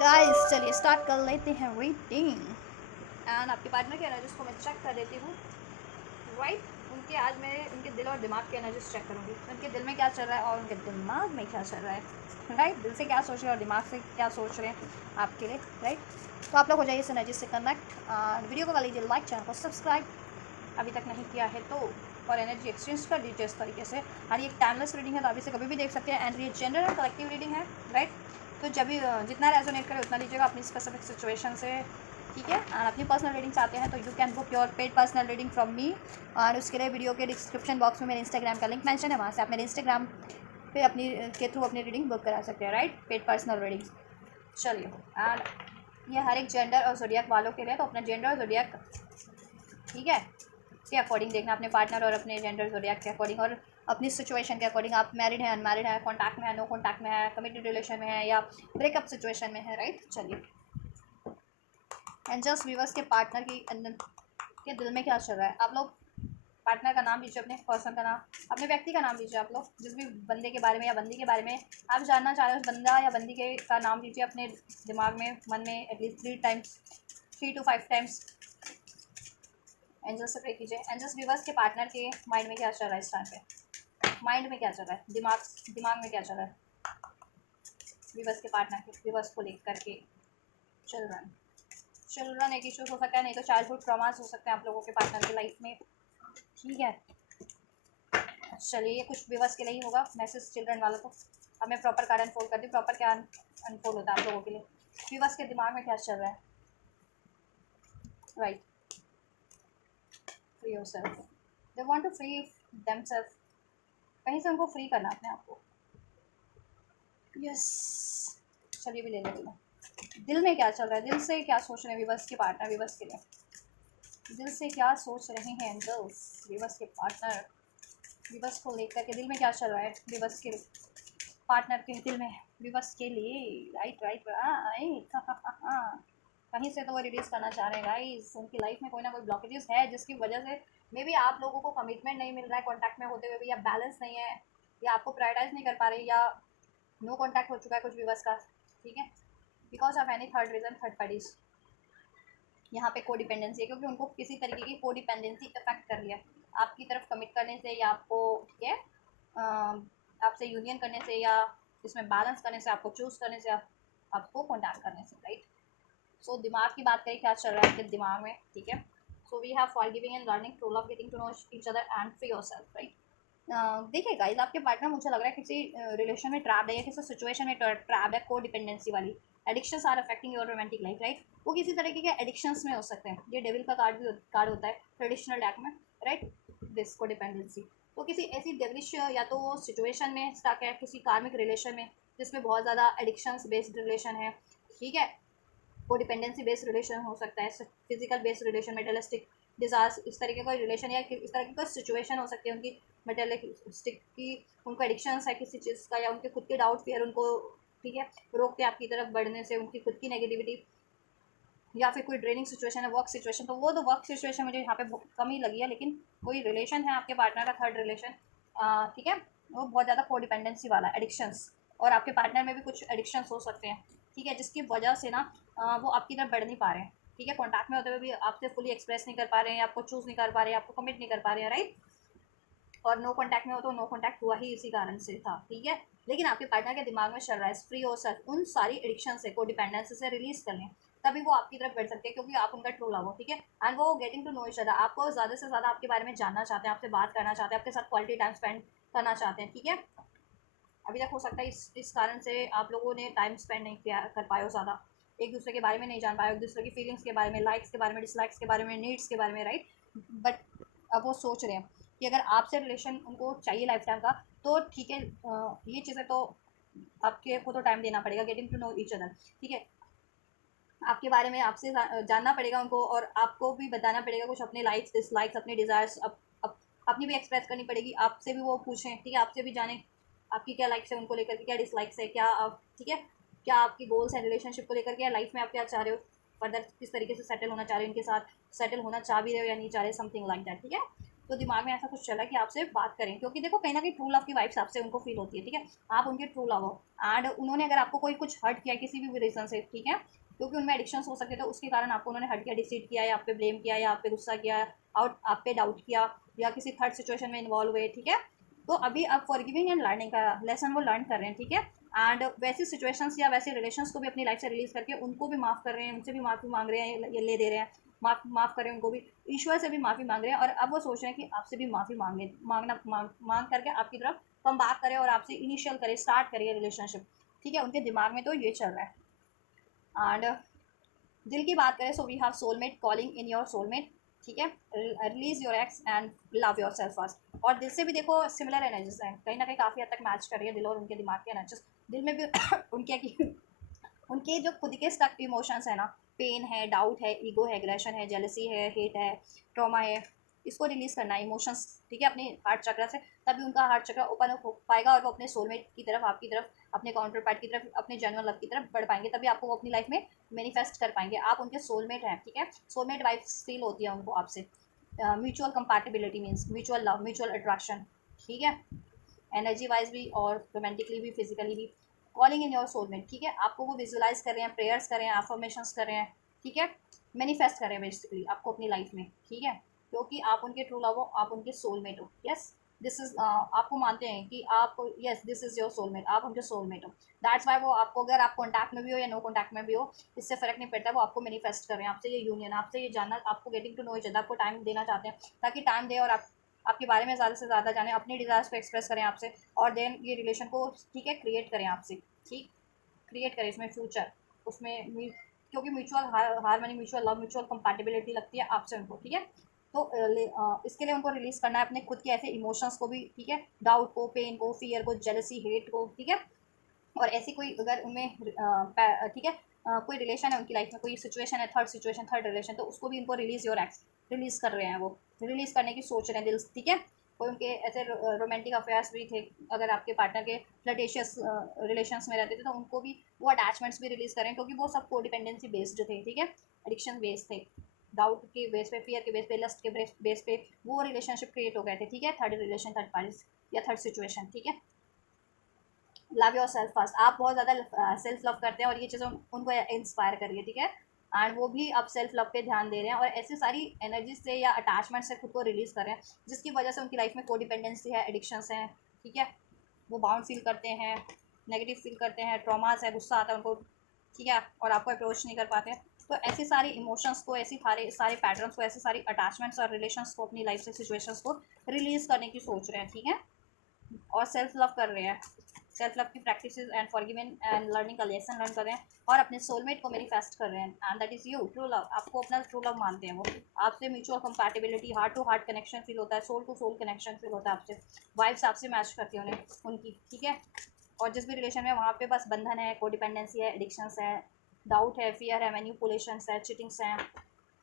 Guys चलिए start कर लेते हैं रीडिंग। एंड आपके पार्टनर की एनर्जीज को मैं चेक कर देती हूँ। राइट, उनके आज मैं उनके दिल और दिमाग की एनर्जीज चेक करूँगी। उनके दिल में क्या चल रहा है और उनके दिमाग में क्या चल रहा है। राइट, दिल से क्या सोच रहे हैं और दिमाग से क्या सोच रहे हैं आपके लिए। राइट, तो आप लोग हो जाइए इस एनर्जी से कनेक्ट। वीडियो को कर लीजिए लाइक, चैनल को सब्सक्राइब अभी तक नहीं किया है तो, और एनर्जी एक्सचेंज कर दीजिए इस तरीके से। और ये एक टाइमलेस रीडिंग है तो आप इसे कभी भी देख सकते हैं। एंड ये जनरल और कलेक्टिव रीडिंग है। राइट, तो जब भी जितना रेजोनेट करे उतना लीजिएगा अपनी स्पेसिफिक सिचुएशन से। ठीक है, और अपनी पर्सनल रीडिंग चाहते हैं तो you can book your paid personal reading from me. और उसके लिए वीडियो के डिस्क्रिप्शन बॉक्स में मेरे इंस्टाग्राम का लिंक मेंशन है, वहाँ से आप मेरे इंस्टाग्राम पे अपनी के थ्रू अपनी रीडिंग बुक करा सकते हैं। Right, paid personal reading. चलिए, एंड ये हर एक जेंडर और ज़ोडिएक वालों के लिए, तो अपना जेंडर और ज़ोडिएक ठीक है के अकॉर्डिंग देखना, अपने पार्टनर और अपने जेंडर ज़ोडिएक के अकॉर्डिंग और अपनी सिचुएशन के अकॉर्डिंग। आप मैरिड है, अनमैरिड है, कॉन्टैक्ट में है, नो कॉन्टैक्ट में है, कमिटेड रिलेशन में है या ब्रेकअप सिचुएशन में है। राइट, चलिए, एंजल्स व्यूअर्स के पार्टनर की के दिल में क्या चल रहा है। आप लोग पार्टनर का नाम लीजिए, अपने पर्सन का नाम, अपने व्यक्ति का नाम लीजिए। आप लोग जिस भी बंदे के बारे में या बंदी के बारे में आप जानना चाह रहे हो, उस बंदा या बंदी के का नाम लीजिए अपने दिमाग में, मन में एटलीस्ट 3 to 5 टाइम्स। एंजल्स से प्रे कीजिए। एंजल्स व्यूअर्स के पार्टनर के माइंड में क्या चल रहा है इस टाइम पे, माइंड में क्या चल रहा है, दिमाग में क्या चल रहा है व्यूअर्स के पार्टनर के, व्यूअर्स को लेकर के। चिल्ड्रन एक इशूज़ हो सकता है, नहीं तो चाइल्डहुड ट्रॉमास हो सकते हैं आप लोगों के पार्टनर की लाइफ में। ठीक है, चलिए, ये कुछ व्यूअर्स के लिए ही होगा मैसेज चिल्ड्रन वालों को। अब मैं प्रॉपर कार्ड अनफोल्ड कर दी, प्रॉपर क्या अनफोल्ड होता है आप लोगों के लिए। व्यूअर्स के दिमाग में क्या चल रहा है। Right, free yourself, they want to free themselves, कहीं से उनको फ्री करना अपने आप को। यस, चलिए भी ले लेती हूँ। दिल में क्या चल रहा है, दिल से क्या सोच रहे हैं व्यूअर्स के पार्टनर, व्यूअर्स के लिए दिल से क्या सोच रहे हैं एंजल्स व्यूअर्स के पार्टनर, व्यूअर्स को लेकर के दिल में क्या चल रहा है व्यूअर्स के पार्टनर के दिल में, व्यूअर्स के लिए। राइट राइट राइट, कहीं से तो वो रिलीज करना चाह रहे हैं गाइस। उनकी लाइफ में कोई ना कोई ब्लॉकेजेस है जिसकी वजह से मे बी आप लोगों को कमिटमेंट नहीं मिल रहा है कॉन्टैक्ट में होते हुए भी, या बैलेंस नहीं है, या आपको प्रायोरिटाइज नहीं कर पा रहे, या नो कॉन्टैक्ट हो चुका है कुछ व्यूअर्स का। ठीक है, because of any third reason, third parties. यहाँ पे कोडिपेंडेंसी है क्योंकि उनको किसी तरीके की कोडिपेंडेंसी इफेक्ट कर लिया आपकी तरफ कमिट करने से, या आपको ठीक है आपसे यूनियन करने से, या इसमें बैलेंस करने से, आपको चूज करने से, आपको कॉन्टैक्ट करने से। राइट, सो दिमाग की बात करें क्या चल रहा है आपके दिमाग में। ठीक है, so we have forgiving and learning, true love, getting to know each other and free yourself. Right, देखिए गाइस, आपके पार्टनर मुझे लग रहा है किसी रिलेशन में ट्रैप्ड है या किसी सिचुएशन में ट्रैप्ड है, को डिपेंडेंसी वाली। Addictions are affecting your romantic life. Right, वो किसी तरीके के एडिक्शंस में हो सकते हैं। ये डेविल का कार्ड भी कार्ड होता है ट्रेडिशनल डेक में। राइट, दिस को डिपेंडेंसी तो किसी ऐसी डेविलिश या तो वो सिचुएशन में स्टक है, किसी कार्मिक रिलेशन में जिसमें बहुत ज़्यादा एडिक्शंस बेस्ड रिलेशन है। ठीक है, को डिपेंडेंसी बेस्ड रिलेशन हो सकता है, फिजिकल बेस्ड रिलेशन, मेटलिस्टिक डिजास्ट, इस तरीके का रिलेशन, या इस तरह की कोई सिचुएशन हो सकती है उनकी मेटलिस्टिक की, उनको एडिक्शंस है किसी चीज़ का, या उनके खुद के डाउट फियर उनको ठीक है रोकते हैं आपकी तरफ बढ़ने से, उनकी खुद की नेगेटिविटी, या फिर कोई ड्रेनिंग सिचुएशन है, वर्क सिचुएशन। तो वो तो वर्क सिचुएशन मुझे यहाँ पे कम ही लगी है, लेकिन कोई रिलेशन है आपके पार्टनर का, थर्ड रिलेशन। ठीक है, वो बहुत ज़्यादा को डिपेंडेंसी वाला एडिक्शंस, और आपके पार्टनर में भी कुछ एडिक्शंस हो सकते हैं। ठीक है, जिसकी वजह से ना वो आपकी तरफ बढ़ नहीं पा रहे हैं। ठीक है, कॉन्टैक्ट में होते हुए भी आपसे फुली एक्सप्रेस नहीं कर पा रहे हैं, आपको चूज़ नहीं कर पा रहे हैं, आपको कमिट नहीं कर पा रहे हैं। राइट, और नो कॉन्टैक्ट में हो तो नो कॉन्टैक्ट हुआ ही इसी कारण से था। ठीक है, लेकिन आपके पार्टनर के दिमाग में चल रहा है फ्री और सर उन सारी एडिक्शन से, को डिपेंडेंसी से रिलीज कर लें, तभी वो आपकी तरफ बढ़ सकते हैं क्योंकि आप उनका ट्रू लव हो। ठीक है, एंड वो getting to know each other, आपको ज़्यादा से ज़्यादा आपके बारे में जानना चाहते हैं, आपसे बात करना चाहते हैं, आपके साथ क्वालिटी टाइम स्पेंड करना चाहते हैं। ठीक है, अभी तक हो सकता है इस कारण से आप लोगों ने टाइम स्पेंड नहीं किया कर पाए हो, ज़्यादा एक दूसरे के बारे में नहीं जान पाए, एक दूसरे की फीलिंग्स के बारे में, लाइक्स के बारे में, डिसलाइक्स के बारे में, नीड्स के बारे में। राइट, बट अब वो सोच रहे हैं कि अगर आपसे रिलेशन उनको चाहिए लाइफ टाइम का, तो ठीक है, ये चीज़ें तो आपके को तो टाइम देना पड़ेगा, getting to know each other. ठीक है, आपके बारे में आपसे जानना पड़ेगा उनको, और आपको भी बताना पड़ेगा कुछ अपने लाइक्स डिसलाइक्स, अपने डिज़ायर्स अपनी भी एक्सप्रेस करनी पड़ेगी, आपसे भी वो पूछें। ठीक है, आपसे भी जानें आपकी क्या लाइक्स है उनको लेकर के, क्या डिसलाइक्स है, क्या आप ठीक है क्या आपकी गोल्स हैं रिलेशनशिप को लेकर के, लाइफ में आप क्या चाह रहे हो, फर्दर किस तरीके से सेटल होना चाह रहे हो, इनके साथ सेटल होना चाह भी रहे हो या नहीं चाह रहे, समथिंग लाइक दैट। ठीक है, तो दिमाग में ऐसा कुछ चला कि आपसे बात करें, क्योंकि देखो कहीं ना कहीं ट्रू लव की वाइब्स आपसे उनको फील होती है, ठीक है। आप उनके ट्रू लव हो, एंड उन्होंने अगर आपको कोई कुछ हर्ट किया किसी भी रीज़न से, ठीक है, क्योंकि उनमें एडिक्शंस हो सकते, तो उसके कारण आपको उन्होंने हर्ट किया, डिसीट किया, या आप पे ब्लेम किया, या आप पे गुस्सा किया, आप पे डाउट किया, या किसी थर्ड सिचुएशन में इन्वॉल्व हुए, ठीक है। तो अभी आप फॉरगिविंग एंड लर्निंग का लेसन वो लर्न कर रहे हैं, ठीक है। एंड वैसी सिचुएशंस या वैसे रिलेशंस को भी अपनी लाइफ से रिलीज करके उनको भी माफ़ कर रहे हैं, उनसे भी माफ़ी मांग रहे हैं, ये ले दे रहे हैं, माफ़ कर रहे हैं उनको भी, ईश्वर से भी माफ़ी मांग रहे हैं, और अब वो सोच रहे हैं कि आपसे भी माफ़ी मांग करके आपकी तरफ कम बात करें और आपसे इनिशियल करें, स्टार्ट करिए रिलेशनशिप, ठीक है। उनके दिमाग में तो ये चल रहा है। एंड दिल की बात करें, so we have soulmate calling in your soulmate, ठीक है। Release your ex and love yourself first. और दिल से भी देखो सिमिलर एनर्जीज हैं, कहीं ना कहीं काफ़ी हद तक मैच कर रही है दिल और उनके दिमाग के एनर्जीज। दिल में भी उनके जो खुद के स्टक इमोशंस है ना, पेन है, डाउट है, ईगो है, एग्रेशन है, जेलसी है, हेट है, ट्रॉमा है, इसको रिलीज करना है इमोशंस, ठीक है, अपने हार्ट चक्र से। तभी उनका हार्ट चक्र ओपन हो पाएगा और वो अपने सोलमेट की तरफ, आपकी तरफ, अपने काउंटर पार्ट की तरफ, अपने जनरल लव की तरफ बढ़ पाएंगे। तभी आपको वो अपनी लाइफ में मैनिफेस्ट कर पाएंगे। आप उनके सोलमेट हैं, ठीक है। सोलमेट वाइफ फील होती है उनको आपसे। Mutual compatibility means mutual love, mutual attraction, ठीक है, एनर्जी वाइज भी और रोमांटिकली भी, फिजिकली भी। कॉलिंग इन योर सोलमेट, ठीक है, आपको वो विजुअलाइज कर रहे हैं, प्रेयर्स कर रहे हैं, अफर्मेशंस कर रहे हैं, ठीक है, मैनिफेस्ट कर रहे हैं बेसिकली आपको अपनी लाइफ में, ठीक है, क्योंकि आप उनके ट्रू लव हो, आप उनके सोलमेट हो। यस, दिस इज आपको मानते हैं कि आप, yes this is your soulmate, आप उनके सोलमेट हो। दैट्स वाई वो आपको, अगर आप कॉन्टैक्ट में भी हो या नो कॉन्टैक्ट में भी हो, इससे फर्क नहीं पड़ता, वो आपको मैनिफेस्ट कर रहे हैं, आपसे ये यूनियन, आपसे ये जानना, आपको getting to know each other, आपको टाइम देना चाहते हैं, ताकि टाइम दे और आप आपके बारे में ज़्यादा से ज़्यादा जाने, अपनी डिज़ायर्स को एक्सप्रेस करें आपसे, और देन ये रिलेशन को, ठीक है, क्रिएट करें आपसे, ठीक, क्रिएट करें इसमें फ्यूचर, उसमें क्योंकि mutual harmony, mutual love, mutual compatibility लगती है आपसे उनको, ठीक है। तो इसके लिए उनको रिलीज करना है अपने खुद के ऐसे इमोशंस को भी, ठीक है, डाउट को, पेन को, फियर को, जेलसी, हेट को, ठीक है। और ऐसी कोई अगर उनमें ठीक है, कोई रिलेशन है उनकी लाइफ में, कोई सिचुएशन है, थर्ड सिचुएशन, थर्ड रिलेशन, तो उसको भी इनको रिलीज योर एक्स रिलीज कर रहे हैं, वो रिलीज करने की सोच रहे हैं दिल, ठीक है। कोई उनके ऐसे रोमांटिक अफेयर्स भी थे, अगर आपके पार्टनर के फ्लर्टेशियस रिलेशंस में रहते थे, तो उनको भी वो अटैचमेंट्स भी रिलीज करें, क्योंकि वो सब कोडिपेंडेंसी बेस्ड थे, ठीक है, एडिक्शन बेस्ड थे, डाउट के बेस पे, फियर के बेस पे, लस्ट के बेस पे वो रिलेशनशिप क्रिएट हो गए थे, ठीक है, थर्ड रिलेशन, थर्ड पार्टी या थर्ड सिचुएशन, ठीक है। लव योर सेल्फ फर्स्ट, आप बहुत ज़्यादा सेल्फ लव करते हैं और ये चीज़ें उनको इंस्पायर कर रही है, ठीक है। एंड वो भी अब सेल्फ लव पे ध्यान दे रहे हैं और ऐसी सारी एनर्जी से या अटैचमेंट से खुद को रिलीज कर रहे हैं, जिसकी वजह से उनकी लाइफ में कोडिपेंडेंसी है, एडिक्शंस हैं, ठीक है, वो बाउंड फील करते हैं, नेगेटिव फील करते हैं, ट्रॉमास है, गुस्सा आता है उनको, ठीक है, और आपको अप्रोच नहीं कर पाते हैं। तो ऐसी सारी इमोशंस को, ऐसी सारे सारे पैटर्न्स को, ऐसी सारी अटैचमेंट्स और रिलेशंस को, अपनी लाइफ से सिचुएशंस को रिलीज करने की सोच रहे हैं, ठीक है, और सेल्फ लव कर रहे हैं, सेल्फ लव की practice and forgiving and learning का लेसन लर्न कर रहे हैं, और अपने सोलमेट को मैनिफेस्ट कर रहे हैं, and that is you, true love, आपको अपना ट्रू लव मानते हैं वो, आपसे mutual compatibility, heart to heart connection feel होता है, soul to soul connection feel होता है आपसे, वाइब्स आपसे मैच करती है उन्हें उनकी, ठीक है। और जिस भी रिलेशन में, वहाँ पे बस बंधन है, कोडिपेंडेंसी है, एडिक्शंस है, डाउट है, फियर है, मैनिपुलेशंस है, चीटिंग्स हैं,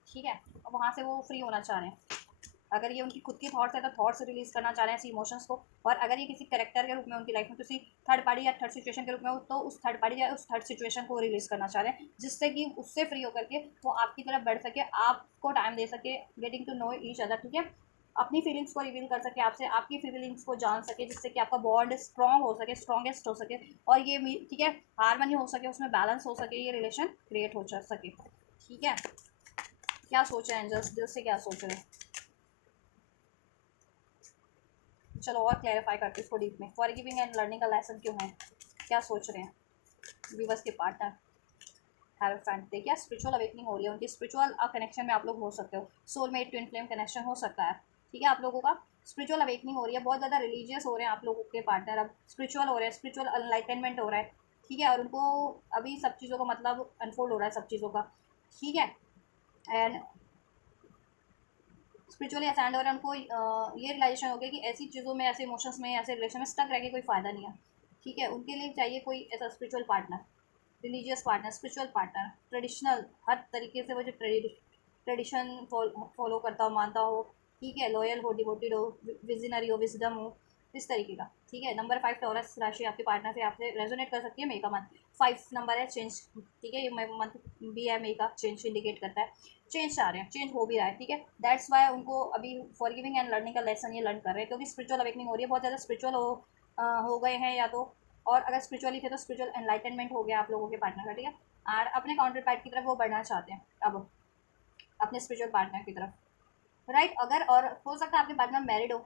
ठीक है, वहाँ से वो फ्री होना चाह रहे हैं। अगर ये उनकी खुद की थॉट्स है तो थॉट्स रिलीज करना चाह रहे हैं ऐसे इमोशंस को, और अगर ये किसी करेक्टर के रूप में उनकी लाइफ में किसी थर्ड पार्टी या थर्ड सिचुएशन के रूप में हो, तो उस थर्ड पार्टी या उस थर्ड सिचुएशन को रिलीज करना चाह रहे हैं, जिससे कि उससे फ्री होकर के वो आपकी तरफ बढ़ सके, आपको टाइम दे सके, getting to know each other, ठीक है, अपनी फीलिंग्स को रिवील कर सके आपसे, आपकी फीलिंग्स को जान सके, जिससे कि आपका बॉन्ड स्ट्रॉन्ग हो सके, स्ट्रॉन्गेस्ट हो सके, और ये ठीक है, हारमनी हो सके, उसमें बैलेंस हो सके, ये रिलेशन क्रिएट हो सके, ठीक है। क्या सोच रहे हैं एंजल्स, दिल से क्या सोच रहे हैं, चलो और क्लैरिफाई करते हैं इसको डीप में। फॉरगिविंग एंड लर्निंग का लेसन क्यों है, क्या सोच रहे हैं व्यूवर्स के पार्टनर हैरोफेंट, देखिए स्पिरिचुअल अवेकनिंग हो रही है उनकी, स्पिरिचुअल कनेक्शन में आप लोग हो सकते हो, सोलमेट ट्विन फ्लेम कनेक्शन हो सकता है, ठीक है, आप लोगों का स्पिरिचुअल अवेकनिंग हो रही है, बहुत ज़्यादा रिलीजियस हो रहे हैं आप लोगों के पार्टनर, अब स्पिरिचुअल हो रहे हैं, स्पिरिचुअल अनलाइटनमेंट हो रहा है, ठीक है, और उनको अभी सब चीज़ों का मतलब अनफोल्ड हो रहा है, सब चीज़ों का, ठीक है। एंड स्पिरिचुअली असाइंड हो रहा है उनको, ये रियलाइजेशन हो गया कि ऐसी चीज़ों में, ऐसे इमोशंस में, ऐसे रिलेशन में स्टक रह के कोई फ़ायदा नहीं है, ठीक है, उनके लिए चाहिए कोई ऐसा spiritual partner, religious partner, spiritual partner, traditional, हर तरीके से वो जो ट्रेडिशन फॉलो करता हो, मानता हो, ठीक है, लॉयल हो, डिवोटेड हो, विजनरी हो, विजडम हो, इस तरीके का, ठीक है। नंबर 5 टॉरस राशि आपके पार्टनर से आपसे रेजोनेट कर सकती है, मे का मंथ 5 नंबर है, चेंज, ठीक है, ये मंथ BMA का चेंज इंडिकेट करता है, चेंज चाह रहे हैं, चेंज हो भी रहा है, ठीक है। दैट्स वाई उनको अभी फॉरगिविंग एंड लर्निंग का लेसन ये लर्न कर रहे हैं, क्योंकि स्पिरिचुअल अवेकनिंग हो रही है, बहुत ज़्यादा स्पिरिचुअल हो गए हैं या तो, और अगर स्पिरिचुअली थे तो स्पिरिचुअल एनलाइटनमेंट हो गया आप लोगों के पार्टनर का, ठीक है। और अपने काउंटर पार्ट की तरफ वो बढ़ना चाहते हैं अब, अपने स्पिरिचुअल पार्टनर की तरफ, राइट। अगर और हो सकता है आपके पार्टनर मैरिड हो,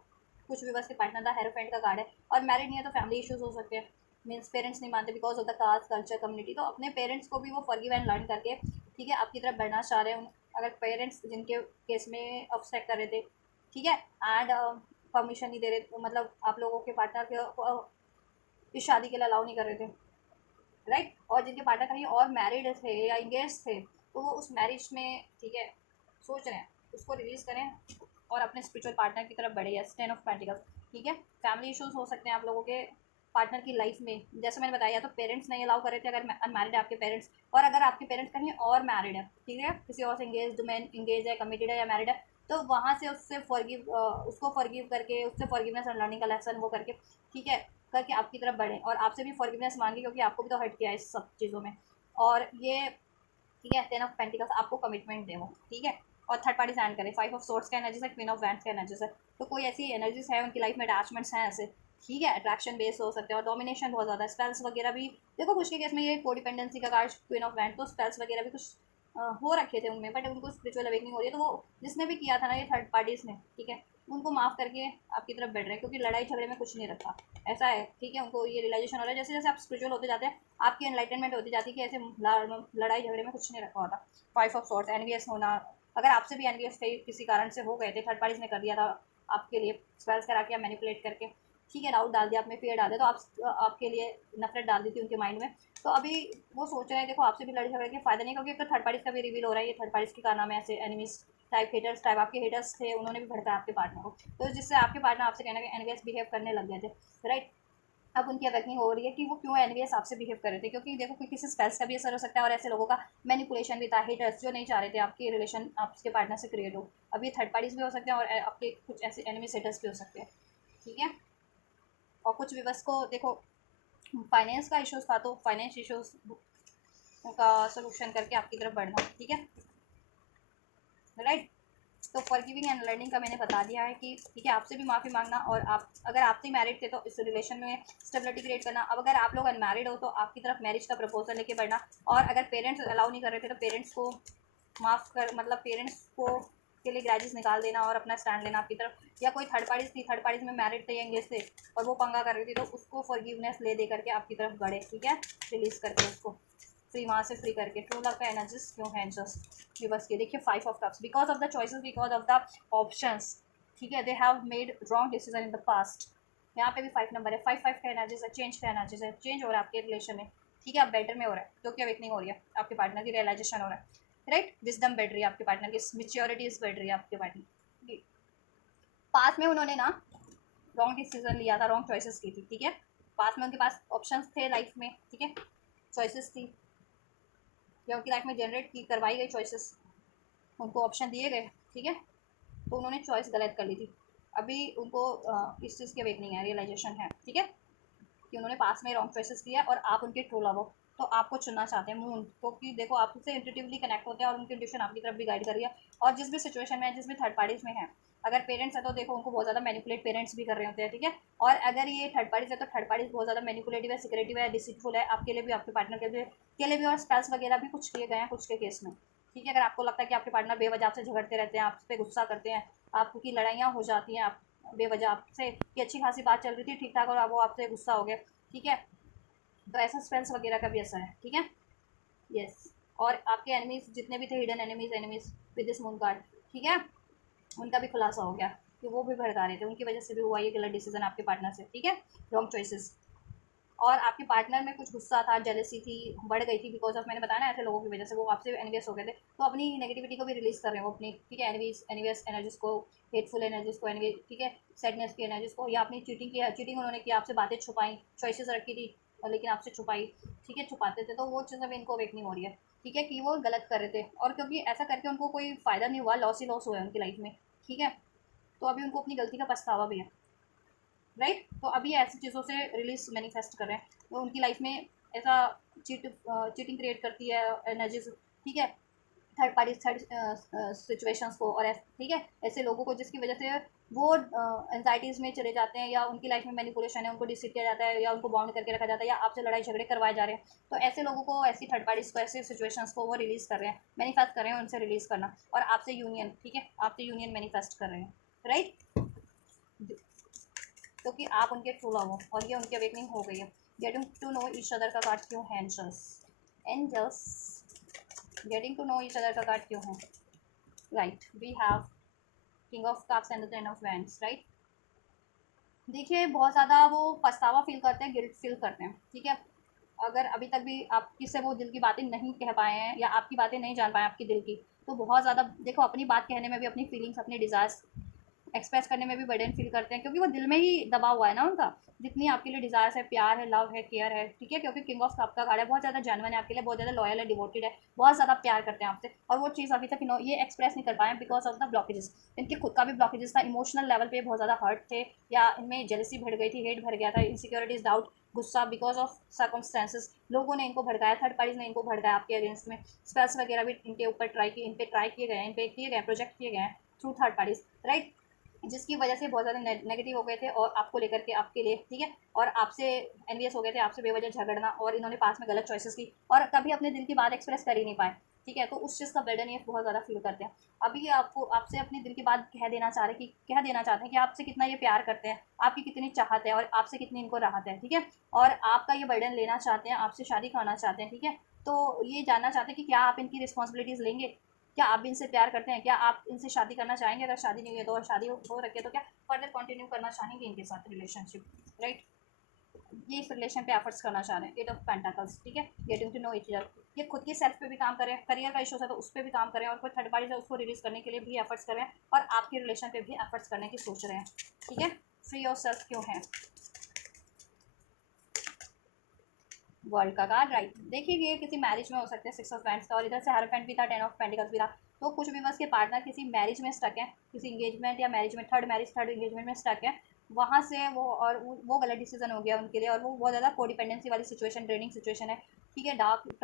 कुछ भी बस के पार्टनर था हेरोफेंट का कार्ड है, और मैरिड नहीं है तो फैमिली इश्यूज हो सकते हैं, मीन्स पेरेंट्स नहीं मानते because of the caste culture community, तो अपने पेरेंट्स को भी वो फॉरगिव एंड लर्न करके, ठीक है, आपकी तरफ बढ़ना चाह रहे हैं। अगर पेरेंट्स जिनके केस में ऑब्स्ट्रैक्ट कर रहे थे, ठीक है, एंड परमिशन नहीं दे रहे, मतलब आप लोगों के पार्टनर के इस शादी के लिए अलाउ नहीं कर रहे थे, राइट, और जिनके पार्टनर कहीं और मैरिड थे या इंगेज थे, तो वो उस मैरिज में, ठीक है, सोच रहे हैं उसको रिलीज करें और अपने स्पिरिचुअल पार्टनर की तरफ बढ़े। या 10 ऑफ पेंटिकल्स, ठीक है। फैमिली इश्यूज हो सकते हैं आप लोगों के पार्टनर की लाइफ में, जैसे मैंने बताया, तो पेरेंट्स नहीं अलाउ कर रहे थे अगर अनमैरिड है आपके पेरेंट्स, और अगर आपके पेरेंट्स कहीं और मैरिड है, ठीक है, किसी और से इंगेज मैन इंगेज है, कमिटेड है या मैरिड है, तो वहाँ से उससे उसको फॉरगिव करके, उससे फॉरगिवनेस एंड लर्निंग का लेसन वो करके, ठीक है, करके आपकी तरफ बढ़े और आपसे भी फॉरगिवनेस मांगे, क्योंकि आपको भी तो हर्ट किया है इस सब चीज़ों में। और ये, ठीक है, 10 ऑफ पेंटिकल्स आपको कमिटमेंट दे वो, ठीक है, और थर्ड पार्टी साइन करे। 5 ऑफ सोर्ट्स का एनर्जीज है, क्वीन ऑफ वैंड्स का एनर्जीज है, तो कोई ऐसी एनर्जीज है उनकी लाइफ में, अटैचमेंट्स हैं ऐसे, ठीक है, अट्रैक्शन बेस्ड हो सकते हैं, और डोमिनेशन बहुत ज़्यादा, स्पेल्स वगैरह भी, देखो कुछ के केस में ये कोडिपेंडेंसी का कार्ड क्वीन ऑफ वैंड, तो स्पेल्स वगैरह भी कुछ हो रखे थे उनमें, बट उनको स्पिरिचुअल अवेकनिंग हो रही है, तो वो जिसने भी किया था ना ये थर्ड पार्टीज ने, ठीक है, उनको माफ़ करके आपकी तरफ बढ़ रहे हैं, क्योंकि लड़ाई झगड़े में कुछ नहीं रखा, ऐसा है, ठीक है। उनको ये रियलाइजेशन हो रहा है, जैसे जैसे आप स्पिरिचुअल होते जाते हैं आपकी एनलाइटनमेंट होती जाती है कि ऐसे लड़ाई झगड़े में कुछ नहीं रखा होता। 5 ऑफ सॉर्ट्स, एनवीएस होना, अगर आपसे भी एनवीएस थे किसी कारण से हो गए थे, थर्ड पार्टीज ने कर दिया था आपके लिए, स्पेल्स करा के या मैनिपुलेट करके, ठीक है, डाउट डाल दिया आपने, फियर डाल दिया, तो आप आपके लिए नफरत डाल दी थी उनके माइंड में, तो अभी वो सोच रहे हैं देखो आपसे भी लड़ाई झगड़े के फायदा नहीं, क्योंकि एक तो थर्ड पार्टीज का भी रिवील हो रहा है, ये थर्ड पार्टीज के का नाम है ऐसे एनिमीज टाइप, हेटर्स टाइप, आपके हेटर्स थे, उन्होंने भी भड़काया आपके पार्टनर को, तो जिससे आपके पार्टनर आपसे कहना कि एनवीएस बिहेव करने लग गए थे, राइट। अब उनकी अवेकनिंग हो रही है कि वो क्यों एनवीएस आपसे बिहेव कर रहे थे, क्योंकि देखो कि किसी स्पेल्स का भी असर हो सकता है, और ऐसे लोगों का मैनिपुलेशन भी था, हेटर्स जो नहीं चाह रहे थे आपकी रिलेशन आपके पार्टनर से क्रिएट हो, अब ये थर्ड पार्टीज भी हो सकते हैं, और आपके कुछ ऐसे एनिमी हेटर्स भी हो सकते हैं, ठीक है। और कुछ भी बस को देखो फाइनेंस का इश्यूज था, तो फाइनेंस इश्यूज का सोल्यूशन करके आपकी तरफ बढ़ना, ठीक है, राइट। तो फॉरगिविंग एंड लर्निंग का मैंने बता दिया है कि, ठीक है, आपसे भी माफ़ी मांगना, और आप अगर आप ही मैरिड थे तो इस रिलेशन में स्टेबिलिटी क्रिएट करना। अब अगर आप लोग अनमैरिड हो तो आपकी तरफ मैरिज का प्रपोजल लेके बढ़ना, और अगर पेरेंट्स अलाउ नहीं कर रहे थे तो पेरेंट्स को माफ़ कर, मतलब पेरेंट्स को के लिए ग्रैजेस निकाल देना और अपना स्टैंड लेना आपकी तरफ, या कोई थर्ड पार्टीज थी, थर्ड पार्टीज में मैरिड थे या इंगेज थे और वो पंगा कर रही थी, तो उसको फॉरगिवनेस ले दे करके आपकी तरफ बढ़े, ठीक है, रिलीज करके उसको फ्री, वहाँ से फ्री करके। ट्रू लव का एनर्जीज क्यों है जस्ट बस के देखिए 5 of cups, because of the choices, because of the options, ठीक है, they have made wrong decision in the past. यहाँ पे भी 5 नंबर है, 5 5 का एनर्जीज है, चेंज का एनर्जीज है, चेंज हो रहा है आपके रिलेशन में, ठीक है, आप बेटर में हो रहा है, जो कि अवेकनिंग हो रही है, आपके पार्टनर की रियलाइजेशन हो रहा है, राइट, विजडम बढ़ रही है आपके पार्टनर की, मेच्योरिटीज बढ़ रही है आपके पार्टनर की। पास में उन्होंने ना रॉन्ग डिसीजन लिया था, रॉन्ग चॉइसेस की थी, ठीक है, पास में उनके पास ऑप्शंस थे लाइफ में, ठीक है, चॉइसेस थी, या उनकी लाइफ में जनरेट की करवाई गई चॉइसेस, उनको ऑप्शन दिए गए, ठीक है, तो उन्होंने चॉइस गलत कर ली थी। अभी उनको इस चीज़ की अवेकनिंग है, रियलाइजेशन है, ठीक है, कि उन्होंने पास में रॉन्ग चॉइसेस किया और आप उनके ट्रू लव हो, तो आपको चुनना चाहते हैं मून, क्योंकि देखो आप उससे इंट्यूटिवली कनेक्ट होते हैं और उनकी इंट्यूशन आपकी तरफ भी गाइड कर रही है, और जिस भी सिचुएशन में है, जिस भी थर्ड पार्टीज में है, अगर पेरेंट्स है तो देखो उनको बहुत ज़्यादा मैनिपुलेट पेरेंट्स भी कर रहे होते हैं, ठीक है, और अगर ये थर्ड पार्टीज है तो थर्ड पार्टीज बहुत ज़्यादा मैनिपुलेटिव है, सिक्रेटिव है, डिसीटफुल है, आपके लिए भी आपके पार्टनर के लिए भी, और स्पेल्स वगैरह भी कुछ किए गए हैं कुछ के केस में, ठीक है। अगर आपको लगता है कि आपके पार्टनर बेवजह आपसे झगड़ते रहते हैं, आप पे गुस्सा करते हैं, आपकी लड़ाइयाँ हो जाती हैं, आप बेवजह आपसे कि अच्छी खासी बात चल रही थी ठीक ठाक और वो आपसे गुस्सा हो गया, ठीक है, तो ऐसा स्पेल्स वगैरह का भी असर है, ठीक है, यस। और आपके एनिमीज जितने भी थे, hidden enemies enemies with this moon card, ठीक है, उनका भी खुलासा हो गया कि वो भी भड़का रहे थे, उनकी वजह से भी हुआ ये गलत डिसीजन आपके पार्टनर से, ठीक है, रॉन्ग चॉइसेस। और आपके पार्टनर में कुछ गुस्सा था, जेलसी थी, बढ़ गई थी, बिकॉज ऑफ मैंने बताया ना ऐसे लोगों की वजह से वो आपसे एनवियस हो गए थे, तो अपनी नेगेटिविटी को भी रिलीज कर रहे हैं वो अपनी, ठीक है, एनवियस एनर्जीज को, हेटफुल एनर्जीज को, एनवी, ठीक है, सैडनेस की एनर्जीज को, या अपनी चीटिंग की, चीटिंग उन्होंने की, आपसे बातें छुपाई, चॉइसेस रखी थी लेकिन आपसे छुपाई, ठीक है, छुपाते थे, तो वो चीज़ अभी इनको अवेकनिंग हो रही है, ठीक है, कि वो गलत कर रहे थे, और क्योंकि ऐसा करके उनको कोई फ़ायदा नहीं हुआ, लॉस ही लॉस हुआ है उनकी लाइफ में, ठीक है, तो अभी उनको अपनी गलती का पछतावा भी है, राइट। तो अभी ऐसी चीज़ों से रिलीज मैनिफेस्ट कर रहे हैं, तो उनकी लाइफ में ऐसा चीटिंग क्रिएट करती है एनर्जीज, ठीक है, थर्ड पार्टी थर्ड सिचुएशंस को, और ठीक है ऐसे लोगों को जिसकी वजह से वो एंजाइटीज़ में चले जाते हैं, या उनकी लाइफ में मैनिपुलेशन है, उनको डिसीव किया जाता है, या उनको बाउंड करके रखा जाता है, या आपसे लड़ाई झगड़े करवाए जा रहे हैं। तो ऐसे लोगों को, ऐसी थर्ड पार्टीज़ को, ऐसे सिचुएशंस को वो रिलीज़ कर रहे हैं, मैनिफेस्ट कर रहे हैं उनसे रिलीज़ करना, और आपसे यूनियन, ठीक है, आपसे यूनियन मैनिफेस्ट कर रहे हैं, राइट। क्योंकि आप उनके ट्रू लव हो और ये उनकी अवेकनिंग हो गई है। Getting to know each other का कार्ड क्यों है angels? Angels getting to know each other का कार्ड क्यों है? Right, we have king of cups and the ten of wands, right. देखिए बहुत ज़्यादा वो पछतावा फील करते हैं, गिल्ट फील करते हैं, ठीक है। अगर अभी तक भी आप किसी से वो दिल की बातें नहीं कह पाए हैं, या आपकी बातें नहीं जान पाए आपकी दिल की, तो बहुत ज़्यादा देखो अपनी बात कहने में भी, अपनी फीलिंग्स, अपने डिज़ायर्स एक्सप्रेस करने में भी बर्डन फील करते हैं, क्योंकि वो दिल में ही दबा हुआ है ना उनका। जितनी आपके लिए डिज़ायर्स है, प्यार है, लव है, केयर है, ठीक है, क्योंकि किंग ऑफ कप का कार्ड है, बहुत ज़्यादा जेन्युइन है आपके लिए, बहुत ज़्यादा लॉयल है, डिवोटेड है, बहुत ज़्यादा प्यार करते हैं आपसे, और वो चीज़ अभी तक ये एक्सप्रेस नहीं कर पाए बिकॉज ऑफ द ब्लॉकेजेस। इनके खुद का भी ब्लॉकेजेस था, इमोशनल लेवल पे बहुत ज़्यादा हर्ट थे, या इनमें जेलसी बढ़ गई थी, हेट भर गया था, इनसिक्योरिटीज, डाउट, गुस्सा, बिकॉज ऑफ सर्कमस्टेंसेस। लोगों ने इनको भड़काया, थर्ड पार्टीज ने इनको भड़काया आपके अगेंस्ट में, स्पेल्स वगैरह भी इनके ऊपर इन पे ट्राई किए गए हैं, इन पे किए गए, प्रोजेक्ट किए गए हैं थ्रू थर्ड पार्टीज, राइट, जिसकी वजह से बहुत ज़्यादा नेगेटिव हो गए थे और आपको लेकर के, आपके लिए, ठीक है, और आपसे एनवियस हो गए थे, आपसे बेवजह झगड़ना, और इन्होंने पास में गलत चॉइसेस की, और कभी अपने दिल की बात एक्सप्रेस कर ही नहीं पाए, ठीक है। तो उस चीज़ का बर्डन ये बहुत ज़्यादा फील करते हैं। अभी ये आपको, आपसे अपने दिल की बात कह देना चाह रहे कि कह देना चाहते हैं कि आपसे कितना ये प्यार करते हैं, आपकी कितनी चाहत है, और आपसे कितनी इनको राहत है, ठीक है, और आपका ये बर्डन लेना चाहते हैं, आपसे शादी करना चाहते हैं, ठीक है। तो ये जानना चाहते हैं कि क्या आप इनकी रिस्पॉन्सिबिलिटीज़ लेंगे, क्या आप भी इनसे प्यार करते हैं, क्या आप इनसे शादी करना चाहेंगे, अगर शादी नहीं हुई है तो, और शादी हो रखी है तो क्या फर्दर कंटिन्यू करना चाहेंगे इनके साथ रिलेशनशिप, राइट। ये इस रिलेशन पे एफर्ट्स करना चाह रहे हैं, एट ऑफ पेंटाकल्स, ठीक है, getting to know each other. ये खुद की सेल्फ पे भी काम करें, करियर का इशू है तो उस पर भी काम करें, और कोई थर्ड पार्टी है उसको रिलीज करने के लिए भी एफर्ट्स करें, और आपके रिलेशन पे भी एफर्ट्स करने की सोच रहे हैं, ठीक है। फ्री योर सेल्फ क्यों है? वर्ल्ड का कार्ड, राइट। देखिए ये किसी मैरिज में हो सकते हैं, सिक्स ऑफ वैंड्स का, और इधर से हेरोफेंट भी था, टेन ऑफ पेंटिकल्स भी था। तो कुछ भी बस के पार्टनर किसी मैरिज में स्टक है, किसी इंगेजमेंट या मैरिज में, थर्ड इंगेजमेंट में स्टक है, वहाँ से वो, और वो गलत डिसीजन हो गया उनके लिए, और वो बहुत ज़्यादा कोडिपेंडेंसी वाली सिचुएशन, ड्रेनिंग सिचुएशन है, ठीक है, डार्क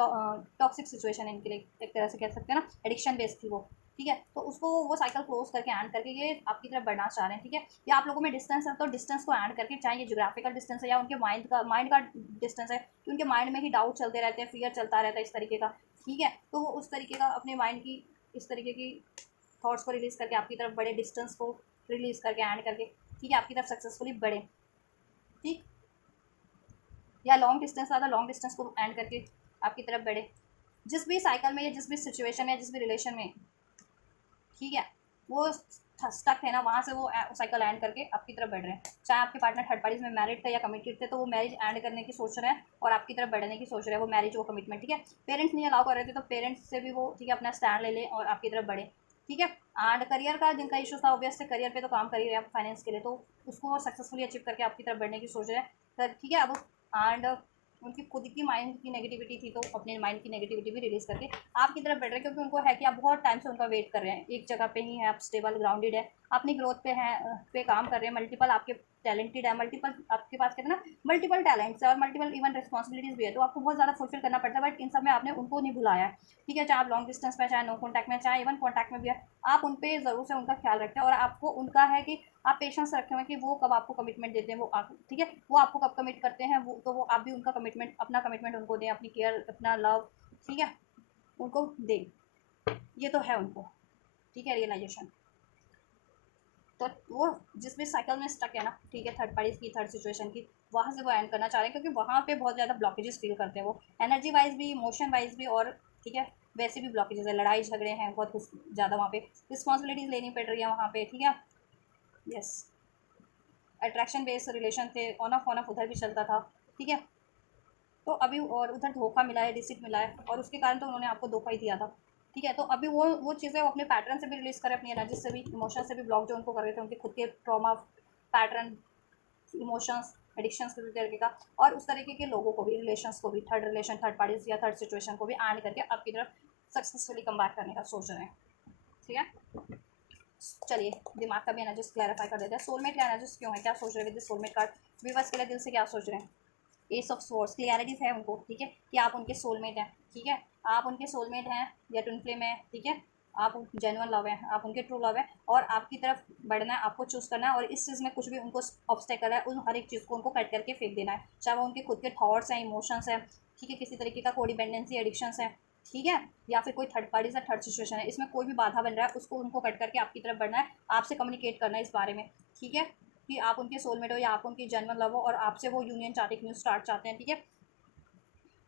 टॉक्सिक सिचुएशन है इनके लिए, एक तरह से कह सकते हैं ना, एडिक्शन बेस्ड थी वो, ठीक है। तो उसको वो साइकिल क्लोज करके एंड करके ये आपकी तरफ बढ़ना चाह रहे हैं, ठीक है। या आप लोगों में डिस्टेंस है तो डिस्टेंस को एंड करके, चाहे ये जोग्राफिकल डिस्टेंस है या उनके माइंड का डिस्टेंस है, कि उनके माइंड में ही डाउट चलते रहते हैं, फियर चलता रहता है इस तरीके का, ठीक है। तो वो उस तरीके का अपने माइंड की इस तरीके की थॉट्स को रिलीज़ करके आपकी तरफ बढ़े, डिस्टेंस को रिलीज़ करके एंड करके, ठीक है, आपकी तरफ सक्सेसफुली बढ़े, ठीक। या लॉन्ग डिस्टेंस था तो लॉन्ग डिस्टेंस को एंड करके आपकी तरफ बढ़े, जिस भी साइकिल में या जिस भी सिचुएशन में या जिस भी रिलेशन में, ठीक है, वो स्टक है ना, वहाँ से वो साइकिल एंड करके आपकी तरफ बढ़ रहे हैं। चाहे आपके पार्टनर थर्ड पार्टीज में मैरिड थे या कमिटेड थे, तो वो मैरिज एंड करने की सोच रहे हैं और आपकी तरफ बढ़ने की सोच रहे हैं, वो मैरिज, वो कमिटमेंट, ठीक है। पेरेंट्स नहीं अलाउ कर रहे थे तो पेरेंट्स से भी वो, ठीक है, अपना स्टैंड ले लें और आपकी तरफ बढ़े, ठीक है। एंड करियर का जिनका इशू था, ऑब्वियस से करियर पे तो काम कर ही रहे हैं फाइनेंस के लिए, तो उसको सक्सेसफुली अचीव करके आपकी तरफ बढ़ने की सोच रहे हैं, ठीक है। अब एंड उनकी खुद की माइंड की नेगेटिविटी थी, तो अपने माइंड की नेगेटिविटी भी रिलीज करके आपकी तरफ बढ़ रहे हैं, क्योंकि उनको है कि आप बहुत टाइम से उनका वेट कर रहे हैं, एक जगह पे ही है आप, स्टेबल ग्राउंडेड है, अपनी ग्रोथ पे है, पे काम कर रहे हैं, मल्टीपल आपके टैलेंटेड है, मल्टीपल आपके पास कहते हैं ना, मल्टीपल टैलेंट्स है, और मल्टीपल इवन रिस्पॉन्सिबिलिटीज भी है, तो आपको बहुत ज़्यादा फुलफिल करना पड़ता है, बट इन सब में आपने उनको नहीं भुलाया है, ठीक है। चाहे आप लॉन्ग डिस्टेंस में, चाहे नो कॉन्टैक्ट में, चाहे इवन कॉन्टैक्ट में भी है, आप उन पर ज़रूर से उनका ख्याल रखते हैं, और आपको उनका है कि आप पेशेंस रखे हुए हैं कि वो कब आपको कमिटमेंट देते हैं, वो आप, ठीक है, वो आपको कब कमिट करते हैं, वो तो वो आप भी उनका कमिटमेंट, अपना कमिटमेंट उनको दें, अपनी केयर, अपना लव, ठीक है, उनको दें, ये तो है उनको, ठीक है, रियलाइजेशन। तो वो जिस भी साइकिल में स्टक है ना, ठीक है, थर्ड पार्टीज की, थर्ड सिचुएशन की, वहाँ से वो एंड करना चाह रहे हैं, क्योंकि वहाँ पे बहुत ज़्यादा ब्लॉकेजेस फील करते हैं वो, एनर्जी वाइज भी, इमोशन वाइज भी, और ठीक है, वैसे भी ब्लॉकेजेस है, लड़ाई झगड़े हैं बहुत कुछ ज़्यादा, वहाँ पे रिस्पॉन्सिबिलिटीज़ लेनी पड़ रही है वहाँ पे, ठीक है। यस, अट्रैक्शन बेस्ड रिलेशन थे, ऑन ऑफ उधर भी चलता था, ठीक है। तो अभी और उधर धोखा मिला है, डिसिट मिला है, और उसके कारण तो उन्होंने आपको धोखा ही दिया था, ठीक है। तो अभी वो चीज़ें वो अपने पैटर्न से भी रिलीज़ करें, अपनी एनर्जी से भी, इमोशन से भी, ब्लॉक जो उनको कर रहे थे, उनके खुद के ट्रॉमा पैटर्न, इमोशंस, एडिक्शंस के तरीके का, और उस तरीके के लोगों को भी, रिलेशंस को भी, थर्ड रिलेशन, थर्ड पार्टीज या थर्ड सिचुएशन को भी एंड करके आपकी तरफ सक्सेसफुली कम बैक करने का सोच रहे हैं, ठीक है। चलिए दिमाग का भी एनर्जीज क्लैरिफाई कर देते हैं, सोलमेट का एनर्जीज क्यों है, क्या सोच रहे हैं विद सोलमेट कार्ड, व्यूअर्स के लिए दिल से क्या सोच रहे हैं? एस ऑफ स्वॉर्ड्स, क्लियरिटीज है उनको, ठीक है, कि आप उनके सोलमेट हैं, ठीक है, आप उनके सोलमेट हैं या ट्विन फ्लेम है, ठीक है, आप जेन्युइन लव है, आप उनके ट्रू लव है, और आपकी तरफ बढ़ना है, आपको चूज़ करना है, और इस चीज़ में कुछ भी उनको ऑब्स्टेकल है, उन हर एक चीज़ को उनको कट करके फेंक देना है, चाहे वो उनके खुद के थॉट्स हैं, इमोशंस हैं, ठीक है, किसी तरीके का कोडिपेंडेंसी एडिक्शंस है, ठीक है, या फिर कोई थर्ड पार्टी से थर्ड सिचुएशन है, इसमें कोई भी बाधा बन रहा है, उसको उनको कट करके आपकी तरफ बढ़ना है, आपसे कम्युनिकेट करना है इस बारे में, ठीक है, कि आप उनके सोलमेट हो या आप उनकी जेन्युइन लव हो और आपसे वो यूनियन चाहते हैं, न्यू स्टार्ट चाहते हैं, ठीक है,